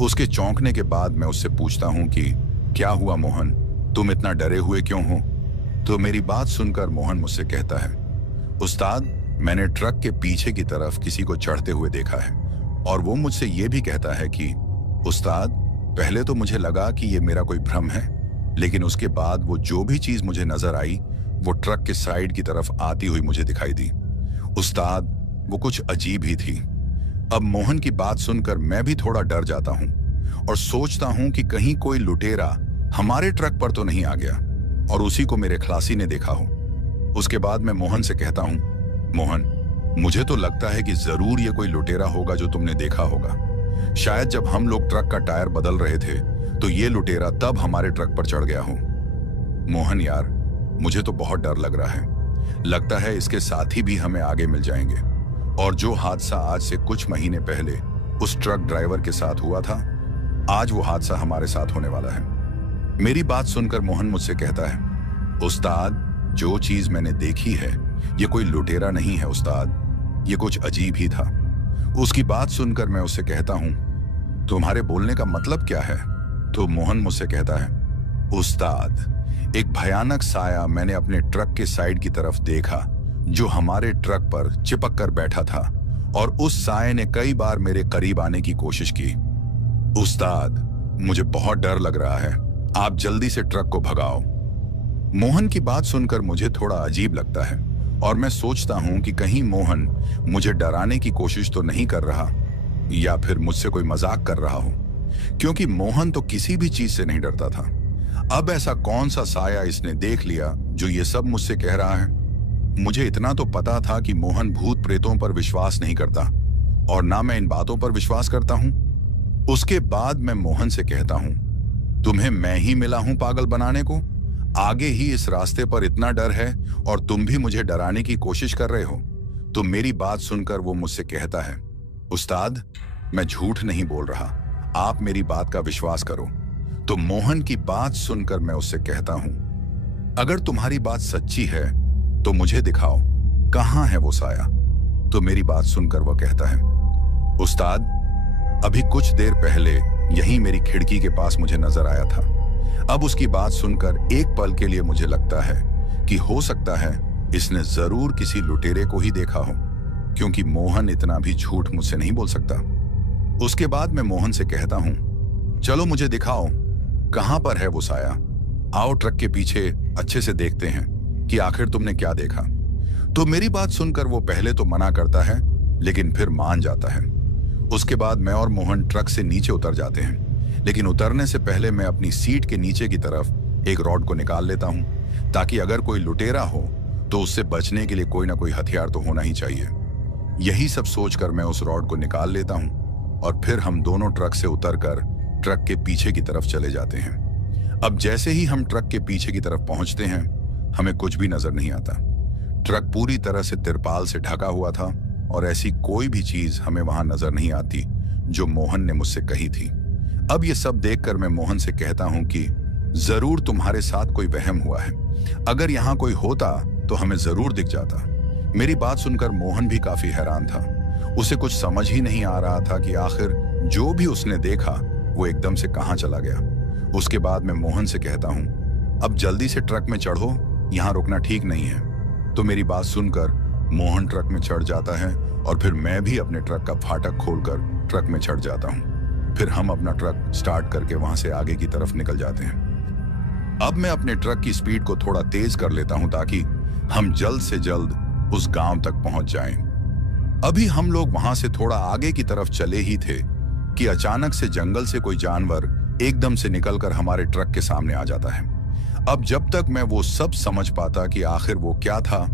उसके चौंकने के बाद मैं उससे पूछता हूं कि क्या हुआ मोहन, तुम इतना डरे हुए क्यों हो। तो मेरी बात सुनकर मोहन मुझसे कहता है, उस्ताद, मैंने ट्रक के पीछे की तरफ किसी को चढ़ते हुए देखा है। और वो मुझसे ये भी कहता है कि उस्ताद, पहले तो मुझे लगा कि ये मेरा कोई भ्रम है, लेकिन उसके बाद वो जो भी चीज मुझे नजर आई वो ट्रक के साइड की तरफ आती हुई मुझे दिखाई दी। उस्ताद, वो कुछ अजीब ही थी। अब मोहन की बात सुनकर मैं भी थोड़ा डर जाता हूँ और सोचता हूँ कि कहीं कोई लुटेरा हमारे ट्रक पर तो नहीं आ गया और उसी को मेरे खलासी ने देखा हो। उसके बाद मैं मोहन से कहता हूँ, मोहन, मुझे तो लगता है कि जरूर ये कोई लुटेरा होगा जो तुमने देखा होगा। शायद जब हम लोग ट्रक का टायर बदल रहे थे तो ये लुटेरा तब हमारे ट्रक पर चढ़ गया हो। मोहन यार, मुझे तो बहुत डर लग रहा है। लगता है इसके साथी भी हमें आगे मिल जाएंगे और जो हादसा आज से कुछ महीने पहले उस ट्रक ड्राइवर के साथ हुआ था, आज वो हादसा हमारे साथ होने वाला है। मेरी बात सुनकर मोहन मुझसे कहता है, उस्ताद, जो चीज मैंने देखी है ये कोई लुटेरा नहीं है उस्ताद, ये कुछ अजीब ही था। उसकी बात सुनकर मैं उससे कहता हूं, तुम्हारे बोलने का मतलब क्या है? तो मोहन मुझसे कहता है, उस्ताद, एक भयानक साया मैंने अपने ट्रक के साइड की तरफ देखा जो हमारे ट्रक पर चिपक कर बैठा था और उस साये ने कई बार मेरे करीब आने की कोशिश की। उस्ताद, मुझे बहुत डर लग रहा है, आप जल्दी से ट्रक को भगाओ। मोहन की बात सुनकर मुझे थोड़ा अजीब लगता है और मैं सोचता हूं कि कहीं मोहन मुझे डराने की कोशिश तो नहीं कर रहा या फिर मुझसे कोई मजाक कर रहा हो, क्योंकि मोहन तो किसी भी चीज से नहीं डरता था। अब ऐसा कौन सा साया इसने देख लिया जो ये सब मुझसे कह रहा है? मुझे इतना तो पता था कि मोहन भूत प्रेतों पर विश्वास नहीं करता और ना मैं इन बातों पर विश्वास करता हूं। उसके बाद मैं मोहन से कहता हूं, तुम्हें मैं ही मिला हूं पागल बनाने को? आगे ही इस रास्ते पर इतना डर है और तुम भी मुझे डराने की कोशिश कर रहे हो? तो मेरी बात सुनकर वो मुझसे कहता है, उस्ताद, मैं झूठ नहीं बोल रहा, आप मेरी बात का विश्वास करो। तो मोहन की बात सुनकर मैं उससे कहता हूं, अगर तुम्हारी बात सच्ची है तो मुझे दिखाओ, कहां है वो साया? तो मेरी बात सुनकर वह कहता है, उस्ताद, अभी कुछ देर पहले यहीं मेरी खिड़की के पास मुझे नजर आया था। अब उसकी बात सुनकर एक पल के लिए मुझे लगता है कि हो सकता है इसने जरूर किसी लुटेरे को ही देखा हो, क्योंकि मोहन इतना भी झूठ मुझसे नहीं बोल सकता। उसके बाद मैं मोहन से कहता हूं, चलो मुझे दिखाओ, कहां पर है वो साया? आओ ट्रक के पीछे अच्छे से देखते हैं कि आखिर तुमने क्या देखा। तो मेरी बात सुनकर वो पहले तो मना करता है लेकिन फिर मान जाता है। उसके बाद मैं और मोहन ट्रक से नीचे उतर जाते हैं, लेकिन उतरने से पहले मैं अपनी सीट के नीचे की तरफ एक रॉड को निकाल लेता हूं ताकि अगर कोई लुटेरा हो तो उससे बचने के लिए कोई ना कोई हथियार तो होना ही चाहिए। यही सब सोचकर मैं उस रॉड को निकाल लेता हूं और फिर हम दोनों ट्रक से उतरकर ट्रक के पीछे की तरफ चले जाते हैं। अब जैसे ही हम ट्रक के पीछे की तरफ पहुंचते हैं, हमें कुछ भी नजर नहीं आता। ट्रक पूरी तरह से तिरपाल से ढका हुआ था और ऐसी कोई भी चीज हमें वहां नजर नहीं आती जो मोहन ने मुझसे कही थी। अब ये सब देखकर मैं मोहन से कहता हूं कि जरूर तुम्हारे साथ कोई वहम हुआ है, अगर यहाँ कोई होता तो हमें जरूर दिख जाता। मेरी बात सुनकर मोहन भी काफी हैरान था। उसे कुछ समझ ही नहीं आ रहा था कि आखिर जो भी उसने देखा वो एकदम से कहां चला गया। उसके बाद मैं मोहन से कहता हूं, अब जल्दी से ट्रक में चढ़ो, यहां रुकना ठीक नहीं है। तो मेरी बात सुनकर मोहन ट्रक में चढ़ जाता है और फिर मैं भी अपने ट्रक का फाटक खोलकर ट्रक में चढ़ जाता हूं। फिर हम अपना ट्रक स्टार्ट करके वहां से आगे की तरफ निकल जाते हैं। अब मैं अपने ट्रक की स्पीड को थोड़ा तेज कर लेता हूं ताकि हम जल्द से जल्द उस गांव तक पहुंच जाएं। अभी हम लोग वहां से थोड़ा आगे की तरफ चले ही थे कि अचानक से जंगल से कोई जानवर एकदम से निकलकर हमारे ट्रक के सामने आ जाता है। अब जब तक मैं वो सब समझ पाता कि आखिर वो क्या था,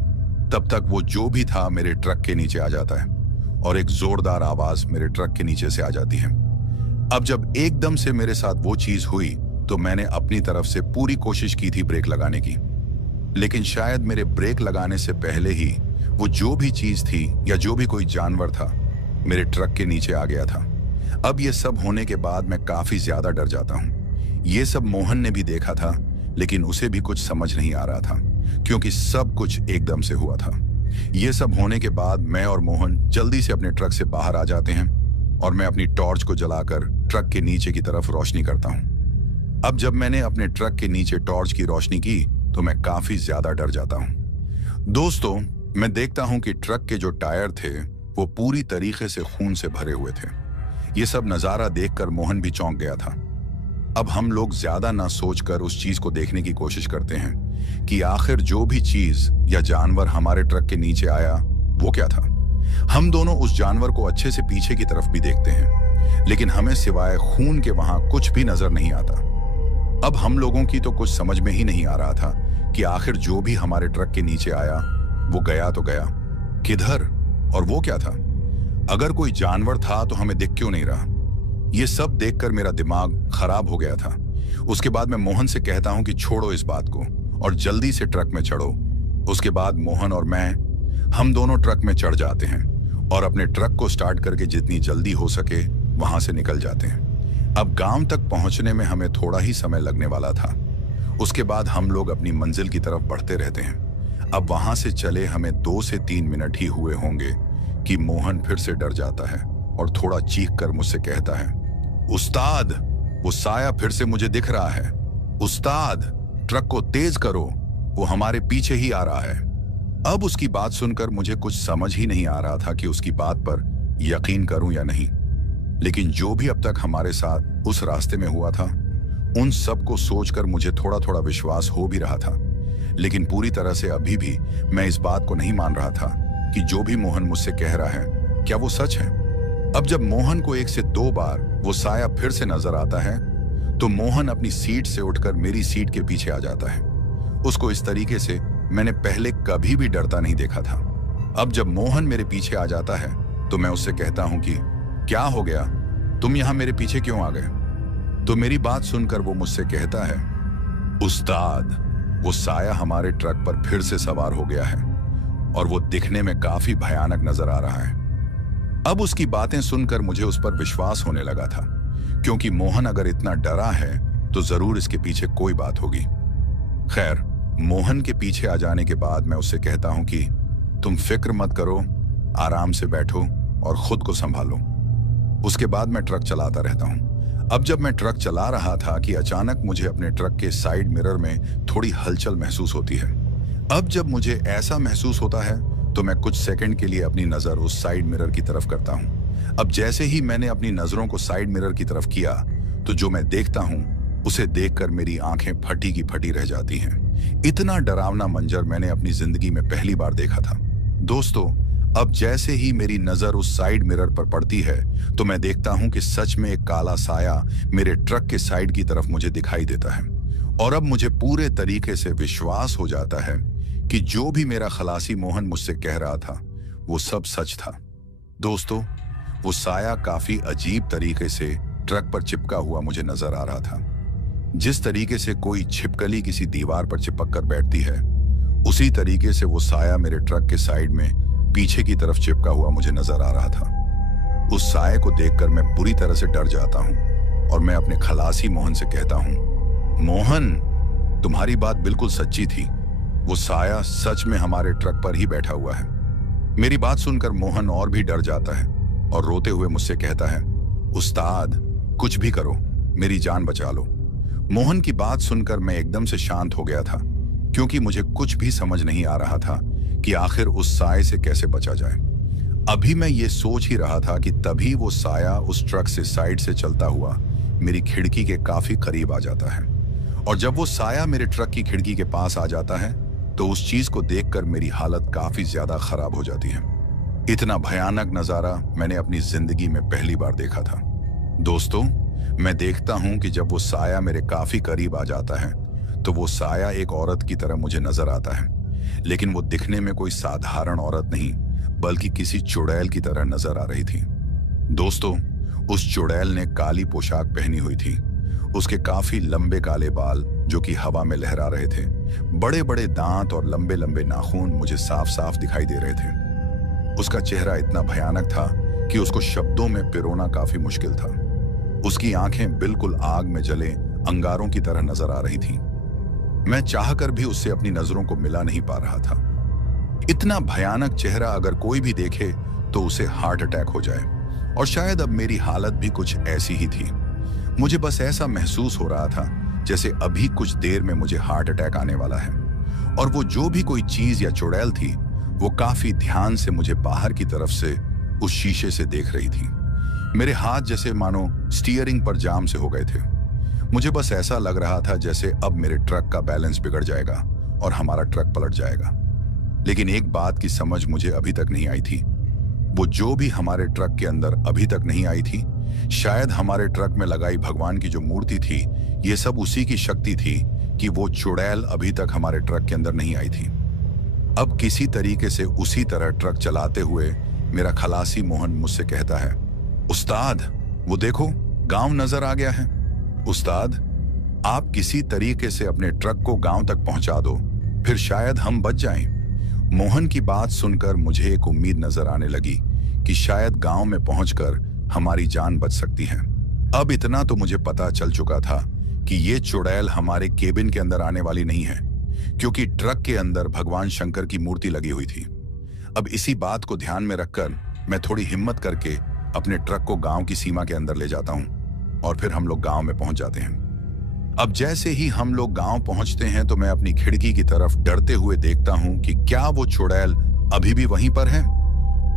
तब तक वो जो भी था मेरे ट्रक के नीचे आ जाता है और एक जोरदार आवाज मेरे ट्रक के नीचे से आ जाती है। अब जब एकदम से मेरे साथ वो चीज हुई तो मैंने अपनी तरफ से पूरी कोशिश की थी ब्रेक लगाने की, लेकिन शायद मेरे ब्रेक लगाने से पहले ही वो जो भी चीज थी या जो भी कोई जानवर था मेरे ट्रक के नीचे आ गया था। अब ये सब होने के बाद मैं काफी ज्यादा डर जाता हूँ। ये सब मोहन ने भी देखा था, लेकिन उसे भी कुछ समझ नहीं आ रहा था क्योंकि सब कुछ एकदम से हुआ था। ये सब होने के बाद मैं और मोहन जल्दी से अपने ट्रक से बाहर आ जाते हैं और मैं अपनी टॉर्च को जलाकर ट्रक के नीचे की तरफ रोशनी करता हूँ। अब जब मैंने अपने ट्रक के नीचे टॉर्च की रोशनी की तो मैं काफी ज्यादा डर जाता हूँ। दोस्तों, मैं देखता हूँ कि ट्रक के जो टायर थे वो पूरी तरीके से खून से भरे हुए थे। ये सब नजारा देखकर मोहन भी चौंक गया था। अब हम लोग ज्यादा ना सोचकर उस चीज को देखने की कोशिश करते हैं कि आखिर जो भी चीज या जानवर हमारे ट्रक के नीचे आया वो क्या था। हम दोनों उस जानवर को अच्छे से पीछे की तरफ भी देखते हैं, लेकिन हमें सिवाय खून के वहां कुछ भी नजर नहीं आता। अब हम लोगों की तो कुछ समझ में ही नहीं आ रहा था कि आखिर जो भी हमारे ट्रक के नीचे आया वो गया तो गया किधर, और वो क्या था? अगर कोई जानवर था तो हमें दिख क्यों नहीं रहा? ये सब देखकर मेरा दिमाग खराब हो गया था। उसके बाद मैं मोहन से कहता हूं कि छोड़ो इस बात को और जल्दी से ट्रक में चढ़ो। उसके बाद मोहन और हम दोनों ट्रक में चढ़ जाते हैं और अपने ट्रक को स्टार्ट करके जितनी जल्दी हो सके वहां से निकल जाते हैं। अब गांव तक पहुंचने में हमें थोड़ा ही समय लगने वाला था। उसके बाद हम लोग अपनी मंजिल की तरफ बढ़ते रहते हैं। अब वहां से चले हमें 2 से 3 मिनट ही हुए होंगे कि मोहन फिर से डर जाता है और थोड़ा चीख कर मुझसे कहता है, उस्ताद, वो साया फिर से मुझे दिख रहा है। उस्ताद, ट्रक को तेज करो, वो हमारे पीछे ही आ रहा है। अब उसकी बात सुनकर मुझे कुछ समझ ही नहीं आ रहा था कि उसकी बात पर यकीन करूं या नहीं। लेकिन जो भी अब तक हमारे साथ उस रास्ते में हुआ था, उन सब को सोचकर मुझे थोड़ा थोड़ा विश्वास हो भी रहा था। लेकिन पूरी तरह से अभी भी मैं इस बात को नहीं मान रहा था कि जो भी मोहन मुझसे कह रहा है क्या वो सच है। अब जब मोहन को 1 से 2 बार वो साया फिर से नजर आता है तो मोहन अपनी सीट से उठकर मेरी सीट के पीछे आ जाता है। उसको इस तरीके से मैंने पहले कभी भी डरता नहीं देखा था। अब जब मोहन मेरे पीछे आ जाता है तो मैं उससे कहता हूं कि क्या हो गया, तुम यहां मेरे पीछे क्यों आ गए? तो मेरी बात सुनकर वो मुझसे कहता है, उस्ताद, वो साया हमारे ट्रक पर फिर से सवार हो गया है और वो दिखने में काफी भयानक नजर आ रहा है। अब उसकी बातें सुनकर मुझे उस पर विश्वास होने लगा था, क्योंकि मोहन अगर इतना डरा है तो जरूर इसके पीछे कोई बात होगी। खैर, मोहन के पीछे आ जाने के बाद मैं उससे कहता हूं कि तुम फिक्र मत करो, आराम से बैठो और खुद को संभालो। उसके बाद मैं ट्रक चलाता रहता हूं। अब जब मैं ट्रक चला रहा था कि अचानक मुझे अपने ट्रक के साइड मिरर में थोड़ी हलचल महसूस होती है। अब जब मुझे ऐसा महसूस होता है तो मैं कुछ सेकंड के लिए अपनी नजर उस साइड मिरर की तरफ करता हूं। अब जैसे ही मैंने अपनी नजरों को साइड मिरर की तरफ किया तो जो मैं देखता हूं उसे देखकर मेरी आंखें फटी की फटी रह जाती हैं। इतना डरावना मंजर मैंने अपनी जिंदगी में पहली बार देखा था। दोस्तों, अब जैसे ही मेरी नजर उस साइड मिरर पर पड़ती है तो मैं देखता हूं कि सच में एक काला साया मेरे ट्रक के साइड की तरफ मुझे दिखाई देता है। और अब मुझे पूरे तरीके से विश्वास हो जाता है कि जो भी मेरा खलासी मोहन मुझसे कह रहा था वो सब सच था। दोस्तों, वो साया काफी अजीब तरीके से ट्रक पर चिपका हुआ मुझे नजर आ रहा था। जिस तरीके से कोई छिपकली किसी दीवार पर चिपक कर बैठती है, उसी तरीके से वो साया मेरे ट्रक के साइड में पीछे की तरफ चिपका हुआ मुझे नजर आ रहा था। उस साये को देखकर मैं बुरी तरह से डर जाता हूं और मैं अपने खलासी मोहन से कहता हूं, मोहन, तुम्हारी बात बिल्कुल सच्ची थी। वो साया सच में हमारे ट्रक पर ही बैठा हुआ है। मेरी बात सुनकर मोहन और भी डर जाता है और रोते हुए मुझसे कहता है, उस्ताद, कुछ भी करो, मेरी जान बचा लो। मोहन की बात सुनकर मैं एकदम से शांत हो गया था, क्योंकि मुझे कुछ भी समझ नहीं आ रहा था कि आखिर उस साये से कैसे बचा जाए। अभी मैं ये सोच ही रहा था कि तभी वो साया उस ट्रक से साइड से चलता हुआ मेरी खिड़की के काफी करीब आ जाता है। और जब वो साया मेरे ट्रक की खिड़की के पास आ जाता है तो उस चीज को देखकर मेरी हालत काफी ज्यादा खराब हो जाती है। इतना भयानक नजारा मैंने अपनी जिंदगी में पहली बार देखा था। दोस्तों, मैं देखता हूं कि जब वो साया मेरे काफी करीब आ जाता है तो वो साया एक औरत की तरह मुझे नजर आता है, लेकिन वो दिखने में कोई साधारण औरत नहीं बल्कि किसी चुड़ैल की तरह नजर आ रही थी। दोस्तों, उस चुड़ैल ने काली पोशाक पहनी हुई थी। उसके काफी लंबे काले बाल जो कि हवा में लहरा रहे थे, बड़े बड़े दांत और लंबे लंबे नाखून मुझे साफ साफ दिखाई दे रहे थे। उसका चेहरा इतना भयानक था कि उसको शब्दों में पिरोना काफी मुश्किल था। उसकी आंखें बिल्कुल आग में जले अंगारों की तरह नजर आ रही थी। मैं चाहकर भी उससे अपनी नजरों को मिला नहीं पा रहा था। इतना भयानक चेहरा अगर कोई भी देखे तो उसे हार्ट अटैक हो जाए, और शायद अब मेरी हालत भी कुछ ऐसी ही थी। मुझे बस ऐसा महसूस हो रहा था जैसे अभी कुछ देर में मुझे हार्ट अटैक आने वाला है। और वो जो भी कोई चीज या चुड़ैल थी वो काफी ध्यान से मुझे बाहर की तरफ से उस शीशे से देख रही थी। मेरे हाथ जैसे मानो स्टीयरिंग पर जाम से हो गए थे। मुझे बस ऐसा लग रहा था जैसे अब मेरे ट्रक का बैलेंस बिगड़ जाएगा और हमारा ट्रक पलट जाएगा। लेकिन एक बात की समझ मुझे अभी तक नहीं आई थी। वो जो भी हमारे ट्रक के अंदर अभी तक नहीं आई थी, शायद हमारे ट्रक में लगाई भगवान की जो मूर्ति थी, ये सब उसी की शक्ति थी कि वो चुड़ैल अभी तक हमारे ट्रक के अंदर नहीं आई थी। अब किसी तरीके से उसी तरह ट्रक चलाते हुए मेरा खलासी मोहन मुझसे कहता है, उस्ताद वो देखो गांव नजर आ गया है। उस्ताद आप किसी तरीके से अपने ट्रक को गांव तक पहुंचा दो, फिर शायद हम बच जाएं। मोहन की बात सुनकर मुझे एक उम्मीद नजर आने लगी कि शायद गांव में पहुंचकर हमारी जान बच सकती है। अब इतना तो मुझे पता चल चुका था कि ये चुड़ैल हमारे केबिन के अंदर आने वाली नहीं है, क्योंकि ट्रक के अंदर भगवान शंकर की मूर्ति लगी हुई थी। अब इसी बात को ध्यान में रखकर मैं थोड़ी हिम्मत करके अपने ट्रक को गांव की सीमा के अंदर ले जाता हूं और फिर हम लोग गांव में पहुंच जाते हैं। अब जैसे ही हम लोग गांव पहुंचते हैं तो मैं अपनी खिड़की की तरफ डरते हुए देखता हूं कि क्या वो चुड़ैल अभी भी वहीं पर है।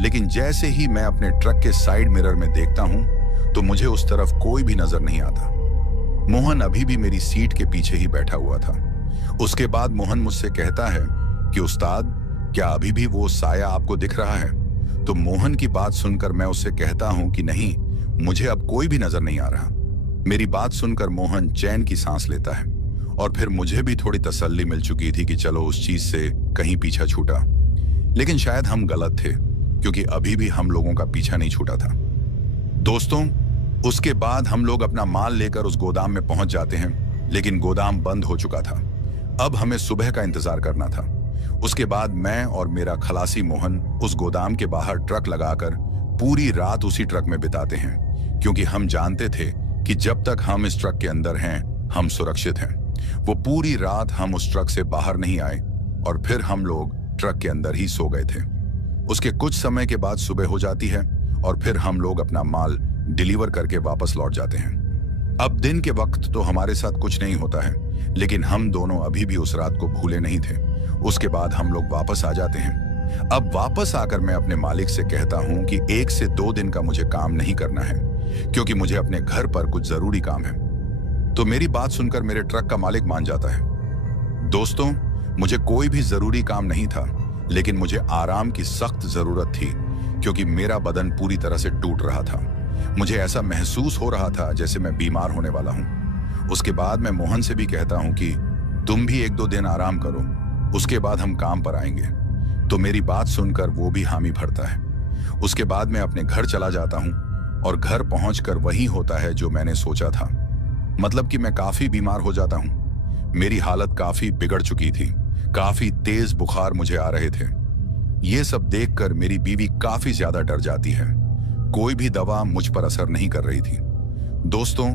लेकिन जैसे ही मैं अपने ट्रक के साइड मिरर में देखता हूं तो मुझे उस तरफ कोई भी नजर नहीं आता। मोहन अभी भी मेरी सीट के पीछे ही बैठा हुआ था। उसके बाद मोहन मुझसे कहता है कि उस्ताद क्या अभी भी वो साया आपको दिख रहा है? तो मोहन की बात सुनकर मैं उससे कहता हूं कि नहीं, मुझे अब कोई भी नजर नहीं आ रहा। मेरी बात सुनकर मोहन चैन की सांस लेता है और फिर मुझे भी थोड़ी तसल्ली मिल चुकी थी कि चलो उस चीज से कहीं पीछा छूटा। लेकिन शायद हम गलत थे, क्योंकि अभी भी हम लोगों का पीछा नहीं छूटा था। दोस्तों उसके बाद हम लोग अपना माल लेकर उस गोदाम में पहुंच जाते हैं, लेकिन गोदाम बंद हो चुका था। अब हमें सुबह का इंतजार करना था। उसके बाद मैं और मेरा खलासी मोहन उस गोदाम के बाहर ट्रक लगाकर पूरी रात उसी ट्रक में बिताते हैं, क्योंकि हम जानते थे कि जब तक हम इस ट्रक के अंदर हैं हम सुरक्षित हैं। वो पूरी रात हम उस ट्रक से बाहर नहीं आए और फिर हम लोग ट्रक के अंदर ही सो गए थे। उसके कुछ समय के बाद सुबह हो जाती है और फिर हम लोग अपना माल डिलीवर करके वापस लौट जाते हैं। अब दिन के वक्त तो हमारे साथ कुछ नहीं होता है, लेकिन हम दोनों अभी भी उस रात को भूले नहीं थे। उसके बाद हम लोग वापस आ जाते हैं। अब वापस आकर मैं अपने मालिक से कहता हूं कि 1 से 2 दिन का मुझे काम नहीं करना है, क्योंकि मुझे अपने घर पर कुछ जरूरी काम है। तो मेरी बात सुनकर मेरे ट्रक का मालिक मान जाता है। दोस्तों मुझे कोई भी जरूरी काम नहीं था, लेकिन मुझे आराम की सख्त जरूरत थी, क्योंकि मेरा बदन पूरी तरह से टूट रहा था। मुझे ऐसा महसूस हो रहा था जैसे मैं बीमार होने वाला हूं। उसके बाद मैं मोहन से भी कहता हूं कि तुम भी 1-2 दिन आराम करो, उसके बाद हम काम पर आएंगे। तो मेरी बात सुनकर वो भी हामी भरता है। उसके बाद मैं अपने घर चला जाता हूं और घर पहुंचकर वही होता है जो मैंने सोचा था। मतलब कि मैं काफी बीमार हो जाता हूं। मेरी हालत काफी बिगड़ चुकी थी, काफी तेज बुखार मुझे आ रहे थे। ये सब देखकर मेरी बीवी काफी ज्यादा डर जाती है। कोई भी दवा मुझ पर असर नहीं कर रही थी। दोस्तों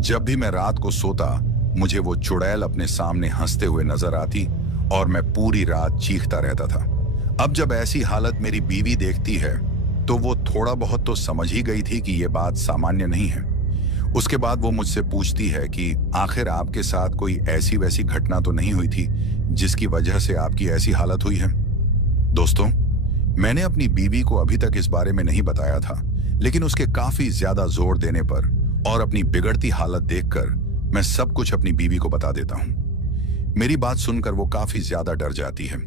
जब भी मैं रात को सोता, मुझे वो चुड़ैल अपने सामने हंसते हुए नजर आती और मैं पूरी रात चीखता रहता था। अब जब ऐसी हालत मेरी बीवी देखती है तो वो थोड़ा बहुत तो समझ ही गई थी कि ये बात सामान्य नहीं है। उसके बाद वो मुझसे पूछती है कि आखिर आपके साथ कोई ऐसी वैसी घटना तो नहीं हुई थी जिसकी वजह से आपकी ऐसी हालत हुई है। दोस्तों मैंने अपनी बीवी को अभी तक इस बारे में नहीं बताया था, लेकिन उसके काफी ज्यादा जोर देने पर और अपनी बिगड़ती हालत देखकर मैं सब कुछ अपनी बीवी को बता देता हूं। मेरी बात सुनकर वो काफी ज्यादा डर जाती है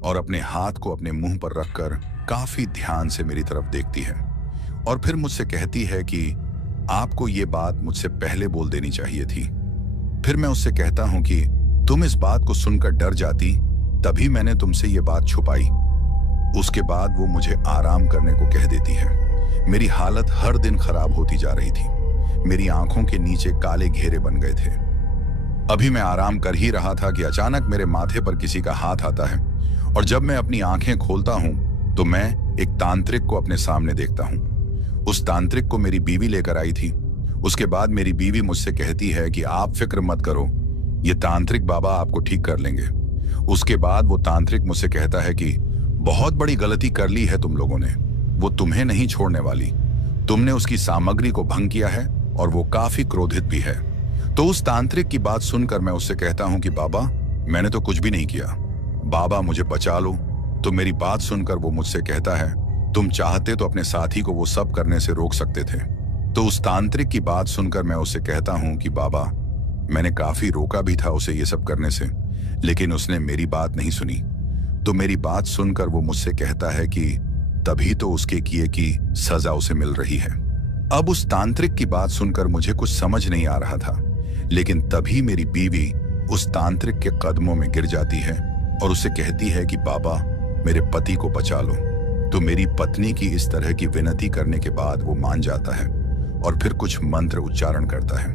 और अपने हाथ को अपने मुंह पर रखकर काफी ध्यान से मेरी तरफ देखती है और फिर मुझसे कहती है कि आपको ये बात मुझसे पहले बोल देनी चाहिए थी। फिर मैं उससे कहता हूं कि तुम इस बात को सुनकर डर जाती, तभी मैंने तुमसे ये बात छुपाई। उसके बाद वो मुझे आराम करने को कह देती है। मेरी हालत हर दिन खराब होती जा रही थी। मेरी आंखों के नीचे काले घेरे बन गए थे। अभी मैं आराम कर ही रहा था कि अचानक मेरे माथे पर किसी का हाथ आता है और जब मैं अपनी आंखें खोलता हूं तो मैं एक तांत्रिक को अपने सामने देखता हूं। उस तांत्रिक को मेरी बीवी लेकर आई थी। उसके बाद मेरी बीवी मुझसे कहती है कि आप फिक्र मत करो, ये तांत्रिक बाबा आपको ठीक कर लेंगे। उसके बाद वो तांत्रिक मुझसे कहता है कि बहुत बड़ी गलती कर ली है तुम लोगों ने, वो तुम्हें नहीं छोड़ने वाली। तुमने उसकी सामग्री को भंग किया है और वो काफी क्रोधित भी है। तो उस तांत्रिक की बात सुनकर मैं उससे कहता हूं कि बाबा मैंने तो कुछ भी नहीं किया, बाबा मुझे बचा लो। तो मेरी बात सुनकर वो मुझसे कहता है तुम चाहते तो अपने साथी को वो सब करने से रोक सकते थे। तो उस तांत्रिक की बात सुनकर मैं उससे कहता हूं कि बाबा मैंने काफी रोका भी था उसे ये सब करने से, लेकिन उसने मेरी बात नहीं सुनी। तो मेरी बात सुनकर वो मुझसे कहता है कि तभी तो उसके किए की सजा उसे मिल रही है। अब उस तांत्रिक की बात सुनकर मुझे कुछ समझ नहीं आ रहा था, लेकिन तभी मेरी बीवी उस तांत्रिक के कदमों में गिर जाती है और उसे कहती है कि बाबा, मेरे पति को बचा लो। तो मेरी पत्नी की इस तरह की विनती करने के बाद वो मान जाता है और फिर कुछ मंत्र उच्चारण करता है।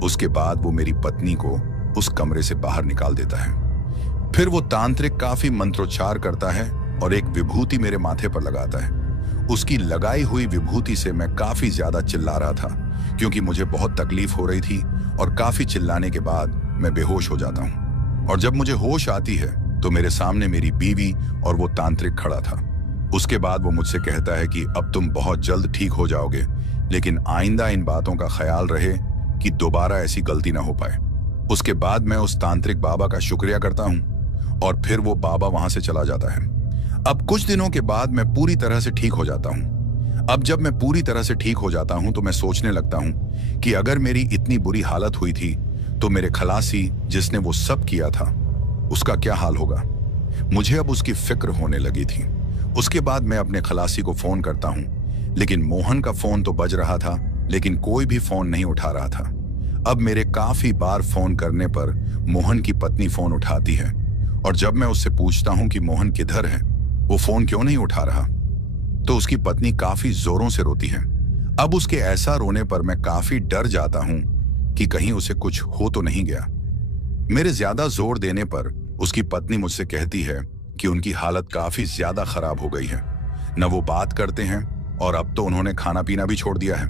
उसके बाद वो मेरी पत्नी को उस कमरे से बाहर निकाल देता है। फिर वो तांत्रिक काफी मंत्रोच्चार करता है और एक विभूति मेरे माथे पर लगाता है। उसकी लगाई हुई विभूति से मैं काफी ज्यादा चिल्ला रहा था, क्योंकि मुझे बहुत तकलीफ हो रही थी और काफी चिल्लाने के बाद मैं बेहोश हो जाता हूँ। और जब मुझे होश आती है तो मेरे सामने मेरी बीवी और वो तांत्रिक खड़ा था। उसके बाद वो मुझसे कहता है कि अब तुम बहुत जल्द ठीक हो जाओगे, लेकिन आइंदा इन बातों का ख्याल रहे कि दोबारा ऐसी गलती ना हो पाए। उसके बाद मैं उस तांत्रिक बाबा का शुक्रिया करता हूँ और फिर वो बाबा वहां से चला जाता है। अब कुछ दिनों के बाद मैं पूरी तरह से ठीक हो जाता हूँ। अब जब मैं पूरी तरह से ठीक हो जाता हूँ तो मैं सोचने लगता हूँ कि अगर मेरी इतनी बुरी हालत हुई थी तो मेरे खलासी जिसने वो सब किया था उसका क्या हाल होगा। मुझे अब उसकी फिक्र होने लगी थी। उसके बाद मैं अपने खलासी को फोन करता हूँ, लेकिन मोहन का फोन तो बज रहा था, लेकिन कोई भी फोन नहीं उठा रहा था। अब मेरे काफी बार फोन करने पर मोहन की पत्नी फोन उठाती है और जब मैं उससे पूछता हूँ कि मोहन किधर है, वो फोन क्यों नहीं उठा रहा, तो उसकी पत्नी काफी जोरों से रोती है। अब उसके ऐसा रोने पर मैं काफी डर जाता हूँ कि कहीं उसे कुछ हो तो नहीं गया। मेरे ज्यादा जोर देने पर उसकी पत्नी मुझसे कहती है कि उनकी हालत काफी ज्यादा खराब हो गई है, न वो बात करते हैं और अब तो उन्होंने खाना पीना भी छोड़ दिया है।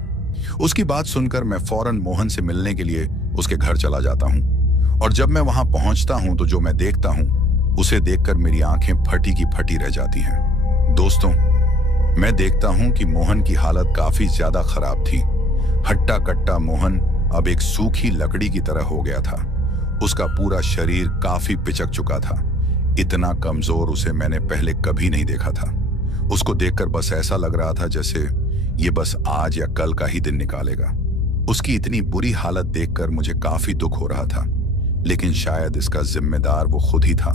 उसकी बात सुनकर मैं फौरन मोहन से मिलने के लिए उसके घर चला जाता हूँ और जब मैं वहां पहुंचता हूं तो जो मैं देखता हूं उसे देखकर मेरी आंखें फटी की फटी रह जाती हैं। दोस्तों, मैं देखता हूं कि मोहन की हालत काफी ज्यादा खराब थी। हट्टा कट्टा मोहन अब एक सूखी लकड़ी की तरह हो गया था। उसका पूरा शरीर काफी पिचक चुका था। इतना कमजोर उसे मैंने पहले कभी नहीं देखा था। उसको देखकर बस ऐसा लग रहा था जैसे ये बस आज या कल का ही दिन निकालेगा। उसकी इतनी बुरी हालत देखकर मुझे काफी दुख हो रहा था, लेकिन शायद इसका जिम्मेदार वो खुद ही था।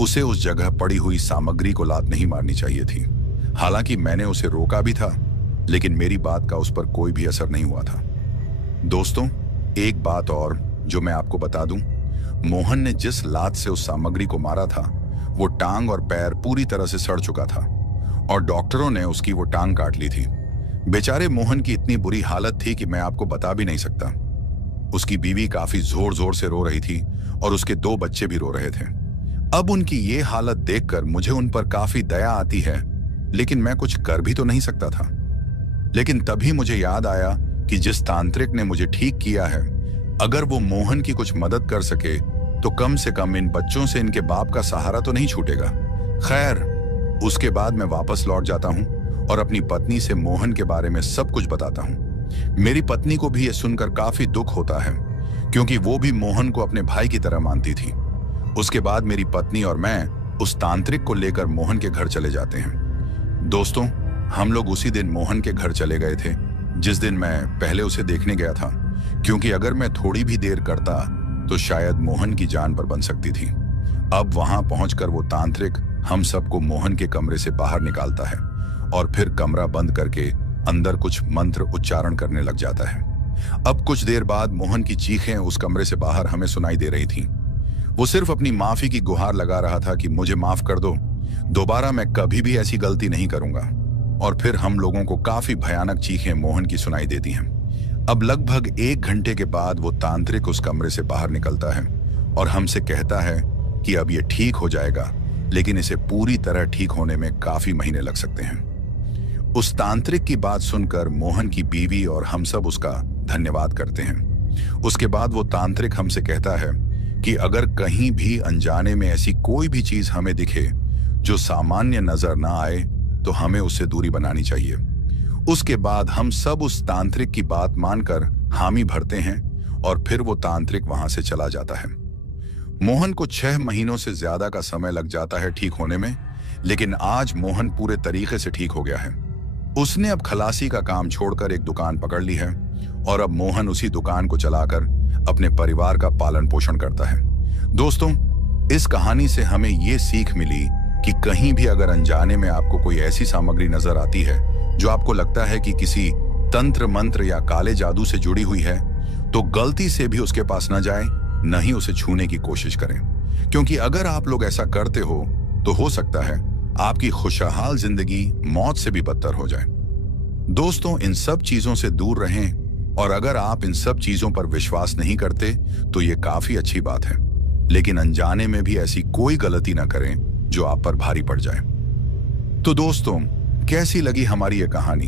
उसे उस जगह पड़ी हुई सामग्री को लात नहीं मारनी चाहिए थी। हालांकि मैंने उसे रोका भी था, लेकिन मेरी बात का उस पर कोई भी असर नहीं हुआ था। दोस्तों, एक बात और जो मैं आपको बता दूं, मोहन ने जिस लात से उस सामग्री को मारा था वो टांग और पैर पूरी तरह से सड़ चुका था और डॉक्टरों ने उसकी वो टांग काट ली थी। बेचारे मोहन की इतनी बुरी हालत थी कि मैं आपको बता भी नहीं सकता। उसकी बीवी काफी जोर जोर से रो रही थी और उसके 2 बच्चे भी रो रहे थे। अब उनकी ये हालत देखकर मुझे उन पर काफी दया आती है, लेकिन मैं कुछ कर भी तो नहीं सकता था। लेकिन तभी मुझे याद आया कि जिस तांत्रिक ने मुझे ठीक किया है, अगर वो मोहन की कुछ मदद कर सके तो कम से कम इन बच्चों से इनके बाप का सहारा तो नहीं छूटेगा। खैर, उसके बाद मैं वापस लौट जाता हूँ और अपनी पत्नी से मोहन के बारे में सब कुछ बताता हूँ। मेरी पत्नी को भी यह सुनकर काफी दुख होता है, क्योंकि वो भी मोहन को अपने भाई की तरह मानती थी। उसके बाद मेरी पत्नी और मैं उस तांत्रिक को लेकर मोहन के घर चले जाते हैं। दोस्तों, हम लोग उसी दिन मोहन के घर चले गए थे जिस दिन मैं पहले उसे देखने गया था, क्योंकि अगर मैं थोड़ी भी देर करता तो शायद मोहन की जान पर बन सकती थी। अब वहां पहुंचकर वो तांत्रिक हम सबको मोहन के कमरे से बाहर निकालता है और फिर कमरा बंद करके अंदर कुछ मंत्र उच्चारण करने लग जाता है। अब कुछ देर बाद मोहन की चीखें उस कमरे से बाहर हमें सुनाई दे रही थीं। वो सिर्फ अपनी माफी की गुहार लगा रहा था कि मुझे माफ कर दो, दोबारा मैं कभी भी ऐसी गलती नहीं करूंगा। और फिर हम लोगों को काफी भयानक चीखें मोहन की सुनाई देती हैं। अब लगभग 1 घंटे के बाद वो तांत्रिक उस कमरे से बाहर निकलता है और हमसे कहता है कि अब ये ठीक हो जाएगा, लेकिन इसे पूरी तरह ठीक होने में काफी महीने लग सकते हैं। उस तांत्रिक की बात सुनकर मोहन की बीवी और हम सब उसका धन्यवाद करते हैं। उसके बाद वो तांत्रिक हमसे कहता है कि अगर कहीं भी अनजाने में ऐसी कोई भी चीज हमें दिखे जो सामान्य नजर ना आए तो हमें उससे दूरी बनानी चाहिए। उसके बाद हम सब उस तांत्रिक की बात मानकर हामी भरते हैं और फिर वो तांत्रिक वहां से चला जाता है। मोहन को 6 महीनों से ज्यादा का समय लग जाता है ठीक होने में, लेकिन आज मोहन पूरे तरीके से ठीक हो गया है। उसने अब खलासी का काम छोड़कर एक दुकान पकड़ ली है और अब मोहन उसी दुकान को चलाकर अपने परिवार का पालन पोषण करता है। दोस्तों, इस कहानी से हमें ये सीख मिली कि कहीं भी अगर अनजाने में आपको कोई ऐसी सामग्री नजर आती है जो आपको लगता है कि किसी तंत्र मंत्र या काले जादू से जुड़ी हुई है, तो गलती से भी उसके पास न जाएं, न ही उसे छूने की कोशिश करें। क्योंकि अगर आप लोग ऐसा करते हो तो हो सकता है आपकी खुशहाल जिंदगी मौत से भी बदतर हो जाए। दोस्तों, इन सब चीजों से दूर रहें, और अगर आप इन सब चीजों पर विश्वास नहीं करते तो ये काफी अच्छी बात है, लेकिन अनजाने में भी ऐसी कोई गलती ना करें जो आप पर भारी पड़ जाए। तो दोस्तों, कैसी लगी हमारी ये कहानी?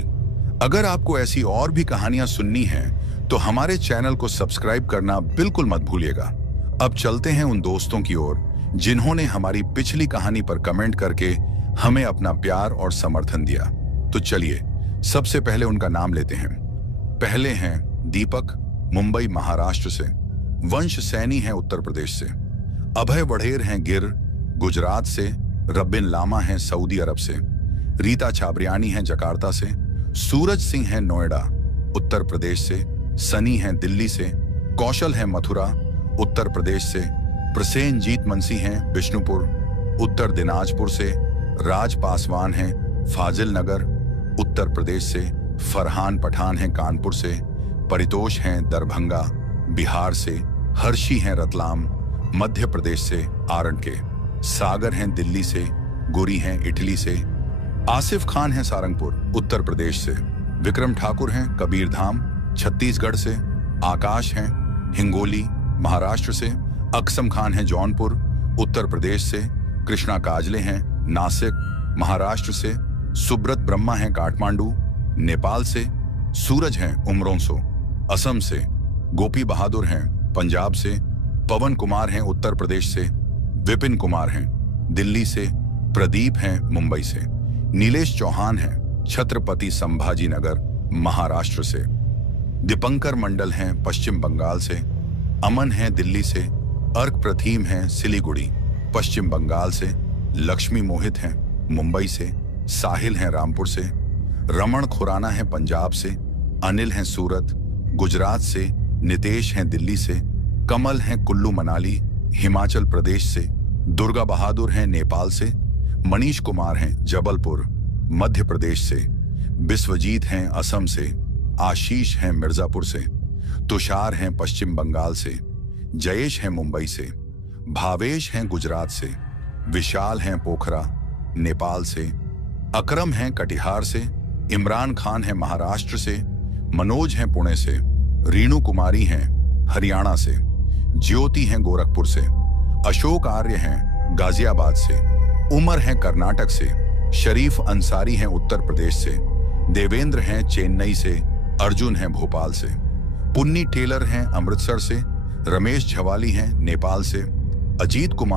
अगर आपको ऐसी और भी कहानियां सुननी हैं तो हमारे चैनल को सब्सक्राइब करना बिल्कुल मत भूलिएगा। अब चलते हैं उन दोस्तों की ओर जिन्होंने हमारी पिछली कहानी पर कमेंट करके हमें अपना प्यार और समर्थन दिया। तो चलिए सबसे पहले उनका नाम लेते हैं। पहले हैं दीपक, मुंबई महाराष्ट्र से। वंश सैनी हैं उत्तर प्रदेश से। अभय वढ़ेर हैं गिर गुजरात से। रबिन लामा हैं सऊदी अरब से। रीता छाबरियानी हैं जकार्ता से। सूरज सिंह हैं नोएडा उत्तर प्रदेश से। सनी हैं दिल्ली से। कौशल हैं मथुरा उत्तर प्रदेश से। प्रसेनजीत मनसी हैं बिष्णुपुर उत्तर दिनाजपुर से। राज पासवान हैं फाजिल नगर उत्तर प्रदेश से। फरहान पठान हैं कानपुर से। परितोष हैं दरभंगा बिहार से। हर्षी हैं रतलाम मध्य प्रदेश से आरण के। सागर हैं दिल्ली से। गुरी हैं इटली से। आसिफ खान हैं सारंगपुर उत्तर प्रदेश से। विक्रम ठाकुर हैं कबीरधाम छत्तीसगढ़ से। आकाश हैं हिंगोली महाराष्ट्र से। अक्सम खान हैं जौनपुर उत्तर प्रदेश से। कृष्णा काजले हैं नासिक महाराष्ट्र से। सुब्रत ब्रह्मा हैं काठमांडू नेपाल से। सूरज हैं उमरोंसो असम से। गोपी बहादुर हैं पंजाब से। पवन कुमार हैं उत्तर प्रदेश से। विपिन कुमार हैं दिल्ली से। प्रदीप हैं मुंबई से। नीलेश चौहान हैं छत्रपति संभाजी नगर महाराष्ट्र से। दीपंकर मंडल हैं पश्चिम बंगाल से। अमन हैं दिल्ली से। अर्क प्रथीम हैं सिलीगुड़ी पश्चिम बंगाल से। लक्ष्मी मोहित हैं मुंबई से। साहिल हैं रामपुर से। रमन खुराना हैं पंजाब से। अनिल हैं सूरत गुजरात से। नितेश हैं दिल्ली से। कमल हैं कुल्लू मनाली हिमाचल प्रदेश से। दुर्गा बहादुर हैं नेपाल से। मनीष कुमार हैं जबलपुर मध्य प्रदेश से। विश्वजीत हैं असम से। आशीष हैं मिर्जापुर से। तुषार हैं पश्चिम बंगाल से। जयेश हैं मुंबई से। भावेश हैं गुजरात से। विशाल हैं पोखरा नेपाल से। अकरम हैं कटिहार से। इमरान खान हैं महाराष्ट्र से। मनोज हैं पुणे से। रीनू कुमारी हैं हरियाणा से। ज्योति हैं गोरखपुर से। अशोक आर्य हैं गाजियाबाद से। उमर हैं कर्नाटक से। शरीफ अंसारी हैं उत्तर प्रदेश से। देवेंद्र हैं चेन्नई से। अर्जुन हैं भोपाल से। पुन्नी टेलर हैं अमृतसर से। रमेश झवाली हैं नेपाल से। अजीत कुमार